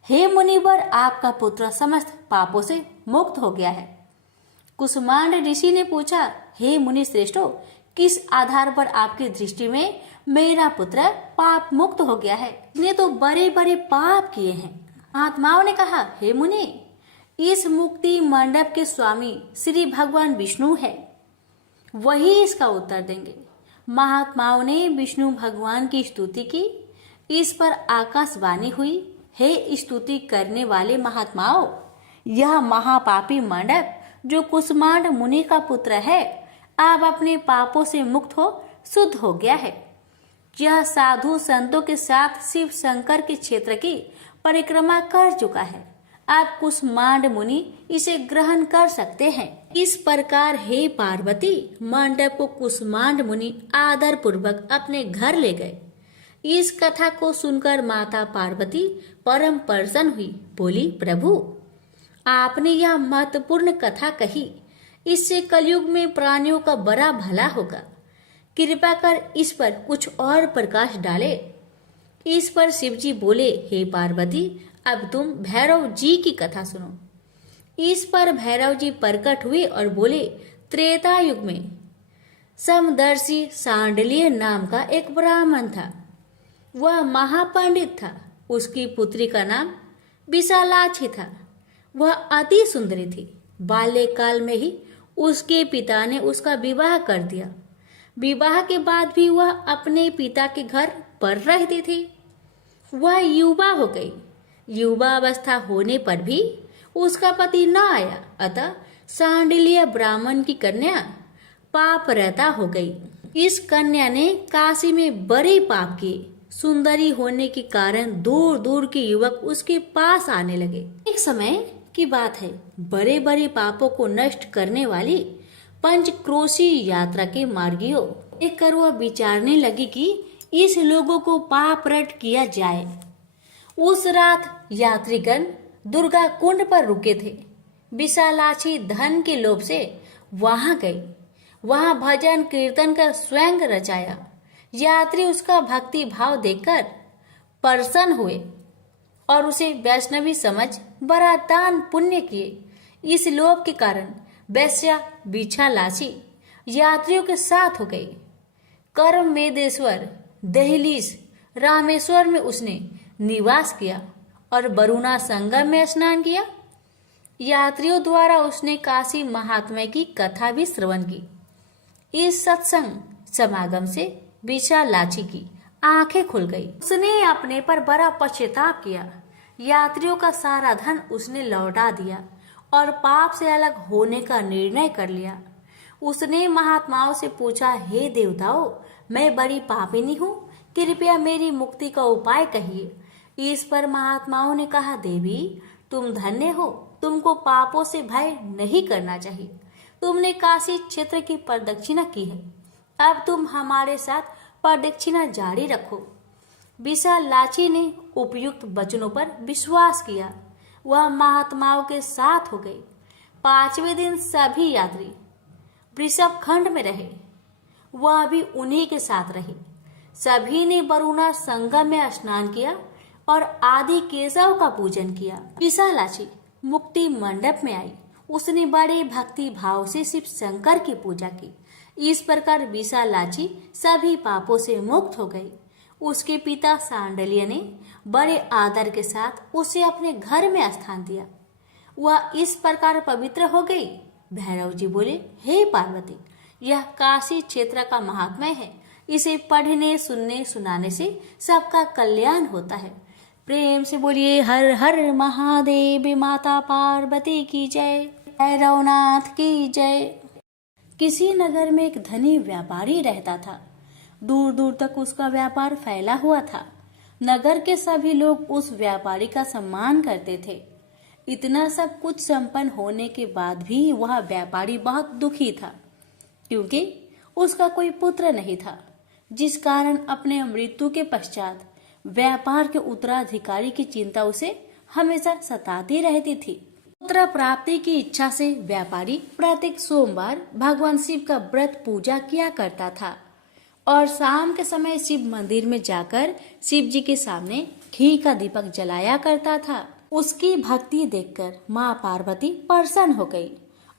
हे मुनिवर, आपका पुत्र समस्त पापों से मुक्त हो गया है। कुष्मांड ऋषि ने पूछा, हे मुनि श्रेष्ठों, किस आधार पर आपकी दृष्टि में मेरा पुत्र पाप मुक्त हो गया है। इसने तो बड़े बड़े पाप किए हैं। महात्माओं ने कहा, हे मुनि, इस मुक्ति मंडप के स्वामी श्री भगवान विष्णु है, वही इसका उत्तर देंगे। महात्माओं ने विष्णु भगवान की स्तुति की। इस पर आकाशवाणी हुई, हे स्तुति करने वाले महात्माओं, यह महापापी मंडप जो कुष्मांड मुनि का पुत्र है, अब अपने पापों से मुक्त हो शुद्ध हो गया है। यह साधु संतों के साथ शिव शंकर के क्षेत्र की परिक्रमा कर चुका है। आप कुष्मांड मुनि इसे ग्रहण कर सकते हैं। इस प्रकार हे पार्वती, मंडप को कुष्मांड मुनि आदर पूर्वक अपने घर ले गए। इस कथा को सुनकर माता पार्वती परम प्रसन्न हुई। बोली, प्रभु, आपने यह महत्वपूर्ण कथा कही, इससे कलयुग में प्राणियों का बड़ा भला होगा। कृपा कर इस पर कुछ और प्रकाश डाले। इस पर शिवजी बोले, हे पार्वती, अब तुम भैरव जी की कथा सुनो। इस पर भैरव जी प्रकट हुए और बोले, त्रेता युग में समदर्शी सांडलिय नाम का एक ब्राह्मण था। वह महापंडित था। उसकी पुत्री का नाम विशालाक्षी था। वह अति सुंदरी थी। बाल्यकाल में ही उसके पिता ने उसका विवाह कर दिया। विवाह के बाद भी वह अपने पिता के घर पर रहती थी। वह युवा हो गई। युवा अवस्था होने पर भी उसका पति न आया, अतः सांडिल्य ब्राह्मण की कन्या पाप रहता हो गई। इस कन्या ने काशी में बड़े पाप किए। सुंदरी होने के कारण दूर दूर के युवक उसके पास आने लगे। एक समय की बात है, बड़े बड़े पापों को नष्ट करने वाली पंचक्रोशी यात्रा के मार्गियों देख कर वह विचारने लगी कि इस लोगों को पाप रट किया जाए। उस रात यात्रीगण दुर्गा कुंड पर रुके थे। विशालाक्षी धन के लोभ से वहां गई, वहां भजन कीर्तन कर स्वयं रचाया। यात्री उसका भक्ति भाव देखकर प्रसन्न हुए और उसे वैष्णवी समझ बड़ा दान पुण्य किए। इस लोभ के कारण वैश्या विशालाक्षी यात्रियों के साथ हो गई। कर्म मेदेश्वर दहलीज रामेश्वर में उसने निवास किया और वरुणा संगम में स्नान किया। यात्रियों द्वारा उसने काशी महात्म्य की कथा भी श्रवण की। इस सत्संग समागम से विशालाक्षी की आंखें खुल गई। उसने अपने पर बड़ा पश्चाताप किया। यात्रियों का सारा धन उसने लौटा दिया और पाप से अलग होने का निर्णय कर लिया। उसने महात्माओं से पूछा, हे देवताओं, मैं बड़ी पापिनी हूँ, कृपया मेरी मुक्ति का उपाय कहिए। इस पर महात्माओं ने कहा, देवी तुम धन्य हो, तुमको पापों से भय नहीं करना चाहिए। तुमने काशी क्षेत्र की प्रदक्षिणा की है, अब तुम हमारे साथ प्रदक्षिणा जारी रखो। विशालाक्षी ने उपयुक्त वचनों पर विश्वास किया। वह महात्माओं के साथ हो गई। 5वें दिन सभी यात्री वृषभ खंड में रहे, वह भी उन्हीं के साथ रही। सभी ने वरुणा संगम में स्नान किया और आदि केशव का पूजन किया। विशालाक्षी मुक्ति मंडप में आई। उसने बड़े भक्ति भाव से शिव शंकर की पूजा की। इस प्रकार विशालाक्षी सभी पापों से मुक्त हो गई। उसके पिता सांडल्य ने बड़े आदर के साथ उसे अपने घर में स्थान दिया। वह इस प्रकार पवित्र हो गई। भैरव जी बोले, हे पार्वती, यह काशी क्षेत्र का महात्म्य है। इसे पढ़ने सुनने सुनाने से सबका कल्याण होता है। प्रेम से बोलिए हर हर महादेव, माता पार्वती की जय, भैरवनाथ की जय। किसी नगर में एक धनी व्यापारी रहता था। दूर दूर तक उसका व्यापार फैला हुआ था। नगर के सभी लोग उस व्यापारी का सम्मान करते थे। इतना सब कुछ संपन्न होने के बाद भी वह व्यापारी बहुत दुखी था, क्योंकि उसका कोई पुत्र नहीं था, जिस कारण अपने मृत्यु के पश्चात व्यापार के उत्तराधिकारी की चिंता उसे हमेशा सताती रहती थी। पुत्र प्राप्ति की इच्छा से व्यापारी प्रत्येक सोमवार भगवान शिव का व्रत पूजा किया करता था और शाम के समय शिव मंदिर में जाकर शिव जी के सामने घी का दीपक जलाया करता था। उसकी भक्ति देखकर माँ पार्वती प्रसन्न हो गई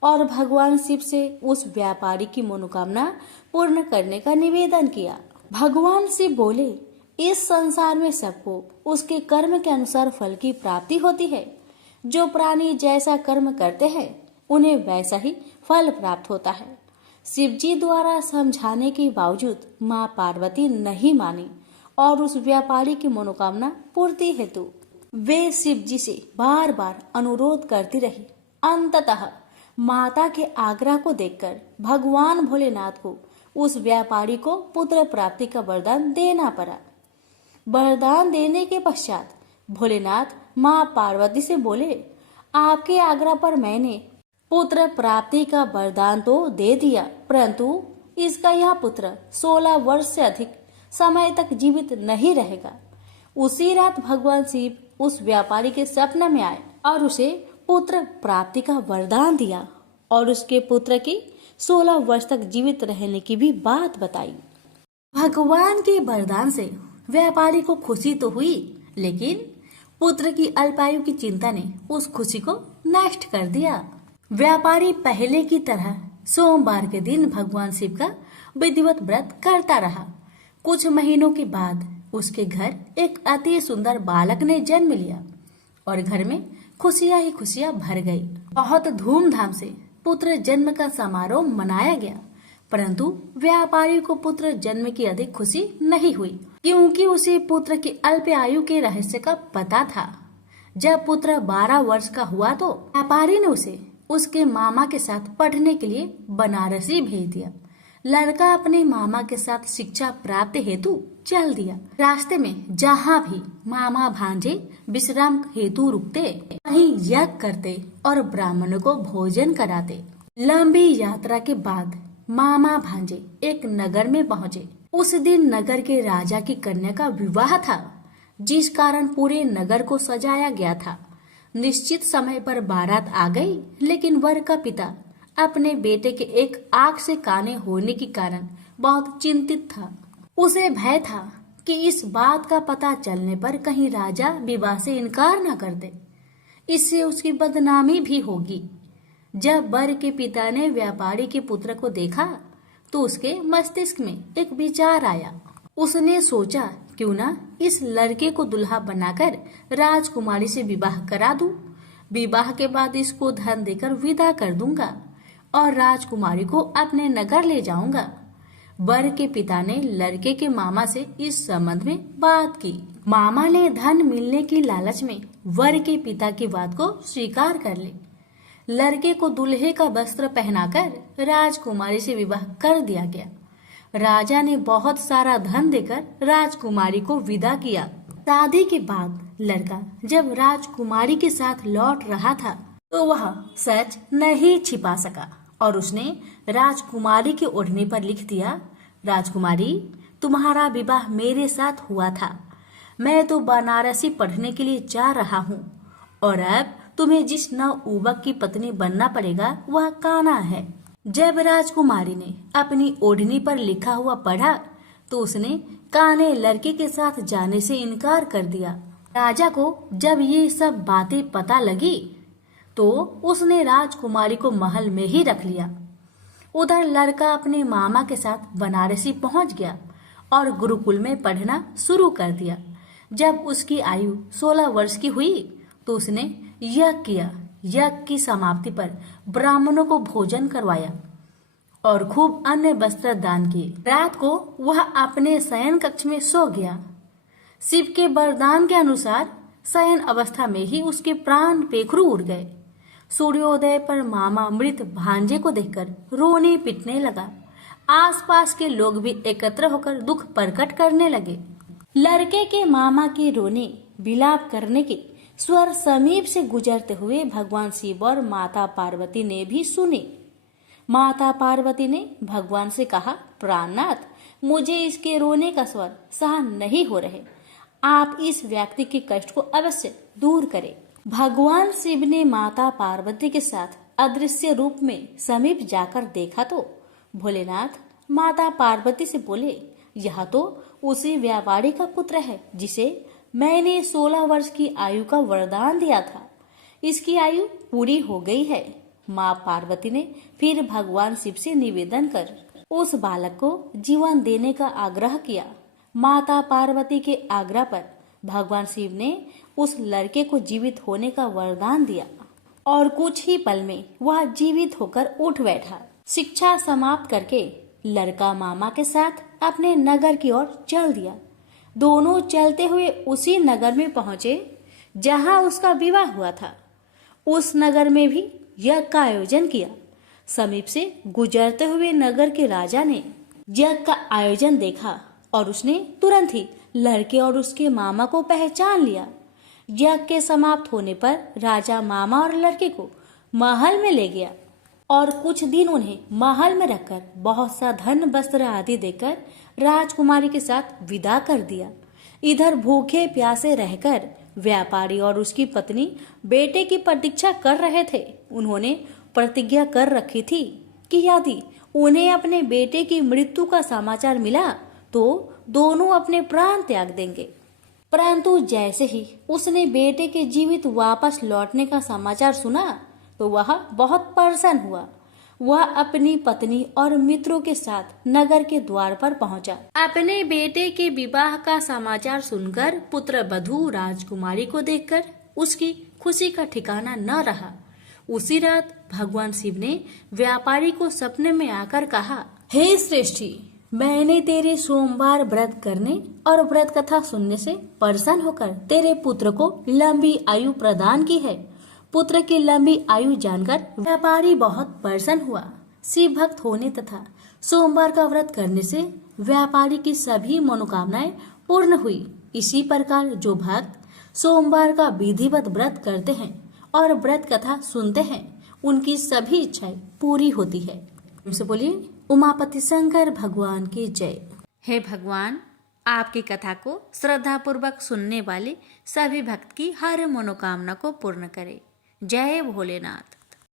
और भगवान शिव से उस व्यापारी की मनोकामना पूर्ण करने का निवेदन किया। भगवान शिव बोले, इस संसार में सबको उसके कर्म के अनुसार फल की प्राप्ति होती है। जो प्राणी जैसा कर्म करते हैं उन्हें वैसा ही फल प्राप्त होता है। शिव जी द्वारा समझाने के बावजूद माँ पार्वती नहीं मानी और उस व्यापारी की मनोकामना पूर्ति हेतु वे शिव जी से बार बार अनुरोध करती रही। अंततः माता के आग्रह को देखकर भगवान भोलेनाथ को उस व्यापारी को पुत्र प्राप्ति का वरदान देना पड़ा। वरदान देने के पश्चात भोलेनाथ माँ पार्वती से बोले, आपके आग्रह पर मैंने पुत्र प्राप्ति का वरदान तो दे दिया, परंतु इसका यह पुत्र 16 वर्ष से अधिक समय तक जीवित नहीं रहेगा। उसी रात भगवान शिव उस व्यापारी के स्वप्न में आए और उसे पुत्र प्राप्ति का वरदान दिया और उसके पुत्र की 16 वर्ष तक जीवित रहने की भी बात बताई। भगवान के वरदान से व्यापारी को खुशी तो हुई, लेकिन पुत्र की अल्पायु की चिंता ने उस खुशी को नष्ट कर दिया। व्यापारी पहले की तरह सोमवार के दिन भगवान शिव का विधिवत व्रत करता रहा। कुछ महीनों के बाद उसके घर एक अति सुंदर बालक ने जन्म लिया और घर में खुशियां ही खुशियां भर गई। बहुत धूमधाम से पुत्र जन्म का समारोह मनाया गया, परंतु व्यापारी को पुत्र जन्म की अधिक खुशी नहीं हुई, क्योंकि उसे पुत्र की अल्प आयु के रहस्य का पता था। जब पुत्र 12 वर्ष का हुआ तो व्यापारी ने उसे उसके मामा के साथ पढ़ने के लिए बनारसी भेज दिया। लड़का अपने मामा के साथ शिक्षा प्राप्त हेतु चल दिया। रास्ते में जहाँ भी मामा भांजे विश्राम हेतु रुकते, वहीं यज्ञ करते और ब्राह्मणों को भोजन कराते। लंबी यात्रा के बाद मामा भांजे एक नगर में पहुंचे। उस दिन नगर के राजा की कन्या का विवाह था, जिस कारण पूरे नगर को सजाया गया था। निश्चित समय पर बारात आ गई, लेकिन वर का पिता अपने बेटे के एक आंख से काने होने के कारण बहुत चिंतित था। उसे भय था कि इस बात का पता चलने पर कहीं राजा विवाह से इनकार न कर दे, इससे उसकी बदनामी भी होगी। जब वर के पिता ने व्यापारी के पुत्र को देखा तो उसके मस्तिष्क में एक विचार आया। उसने सोचा, क्यों ना इस लड़के को दुल्हा बनाकर राजकुमारी से विवाह करा दूं। विवाह के बाद इसको धन देकर विदा कर दूंगा और राजकुमारी को अपने नगर ले जाऊंगा। वर के पिता ने लड़के के मामा से इस संबंध में बात की। मामा ने धन मिलने की लालच में वर के पिता की बात को स्वीकार कर ली। लड़के को दूल्हे का वस्त्र पहनाकर राजकुमारी से विवाह कर दिया गया। राजा ने बहुत सारा धन देकर राजकुमारी को विदा किया। शादी के बाद लड़का जब राजकुमारी के साथ लौट रहा था तो वह सच नहीं छिपा सका और उसने राजकुमारी के ओढ़ने पर लिख दिया, राजकुमारी, तुम्हारा विवाह मेरे साथ हुआ था। मैं तो बनारसी पढ़ने के लिए जा रहा हूँ और अब तुम्हें जिस नवयुवक की पत्नी बनना पड़ेगा वह कान्हा है। जब राजकुमारी ने अपनी ओढ़नी पर लिखा हुआ पढ़ा तो उसने कान्हे लड़के के साथ जाने से इनकार कर दिया। राजा को जब ये सब बातें पता लगी तो उसने राजकुमारी को महल में ही रख लिया। उधर लड़का अपने मामा के साथ बनारसी पहुंच गया और गुरुकुल में पढ़ना शुरू कर दिया। जब उसकी आयु 16 वर्ष की हुई तो उसने यज्ञ किया। यज्ञ की समाप्ति पर ब्राह्मणों को भोजन करवाया और खूब अन्य वस्त्र दान किए। रात को वह अपने शयन कक्ष में सो गया। शिव के वरदान के अनुसार शयन अवस्था में ही उसके प्राण पेखरू उड़ गए। सूर्योदय पर मामा मृत भांजे को देखकर रोने पिटने लगा। आसपास के लोग भी एकत्र होकर दुख प्रकट करने लगे। लड़के के मामा के रोने विलाप करने के स्वर समीप से गुजरते हुए भगवान शिव और माता पार्वती ने भी सुने। माता पार्वती ने भगवान से कहा, प्राणनाथ, मुझे इसके रोने का स्वर सहन नहीं हो रहे। आप इस व्यक्ति के कष्ट को अवश्य दूर करें। भगवान शिव ने माता पार्वती के साथ अदृश्य रूप में समीप जाकर देखा तो भोलेनाथ माता पार्वती से बोले, यह तो उसी व्यापारी का पुत्र है जिसे मैंने 16 वर्ष की आयु का वरदान दिया था। इसकी आयु पूरी हो गई है। माँ पार्वती ने फिर भगवान शिव से निवेदन कर उस बालक को जीवन देने का आग्रह किया। माता पार्वती के आग्रह पर भगवान शिव ने उस लड़के को जीवित होने का वरदान दिया और कुछ ही पल में वह जीवित होकर उठ बैठा। शिक्षा समाप्त करके लड़का मामा के साथ अपने नगर की ओर चल दिया। दोनों चलते हुए उसी नगर में पहुंचे जहां उसका विवाह हुआ था। उस नगर में भी यज्ञ का आयोजन किया। समीप से गुजरते हुए नगर के राजा ने यज्ञ का आयोजन देखा और उसने तुरंत ही लड़के और उसके मामा को पहचान लिया। यज्ञ के समाप्त होने पर राजा मामा और लड़के को महल में ले गया और कुछ दिन उन्हें महल में रखकर बहुत सा धन वस्त्र आदि देकर राजकुमारी के साथ विदा कर दिया। इधर भूखे प्यासे रहकर व्यापारी और उसकी पत्नी बेटे की प्रतीक्षा कर रहे थे। उन्होंने प्रतिज्ञा कर रखी थी कि यदि उन्हें अपने बेटे की मृत्यु का समाचार मिला तो दोनों अपने प्राण त्याग देंगे। परंतु जैसे ही उसने बेटे के जीवित वापस लौटने का समाचार सुना तो वह बहुत प्रसन्न हुआ। वह अपनी पत्नी और मित्रों के साथ नगर के द्वार पर पहुंचा। अपने बेटे के विवाह का समाचार सुनकर पुत्र वधू राजकुमारी को देखकर उसकी खुशी का ठिकाना न रहा। उसी रात भगवान शिव ने व्यापारी को सपने में आकर कहा, हे श्रेष्ठी, मैंने तेरे सोमवार व्रत करने और व्रत कथा सुनने से प्रसन्न होकर तेरे पुत्र को लंबी आयु प्रदान की है। पुत्र की लंबी आयु जानकर व्यापारी बहुत प्रसन्न हुआ। शिव भक्त होने तथा सोमवार का व्रत करने से व्यापारी की सभी मनोकामनाएं पूर्ण हुई। इसी प्रकार जो भक्त सोमवार का विधिवत व्रत करते हैं और व्रत कथा सुनते हैं उनकी सभी इच्छाएं पूरी होती है। उनसे बोलिए उमापति शंकर भगवान की जय। हे भगवान, आपकी कथा को श्रद्धापूर्वक सुनने वाले सभी भक्त की हर मनोकामना को पूर्ण करे। जय भोलेनाथ।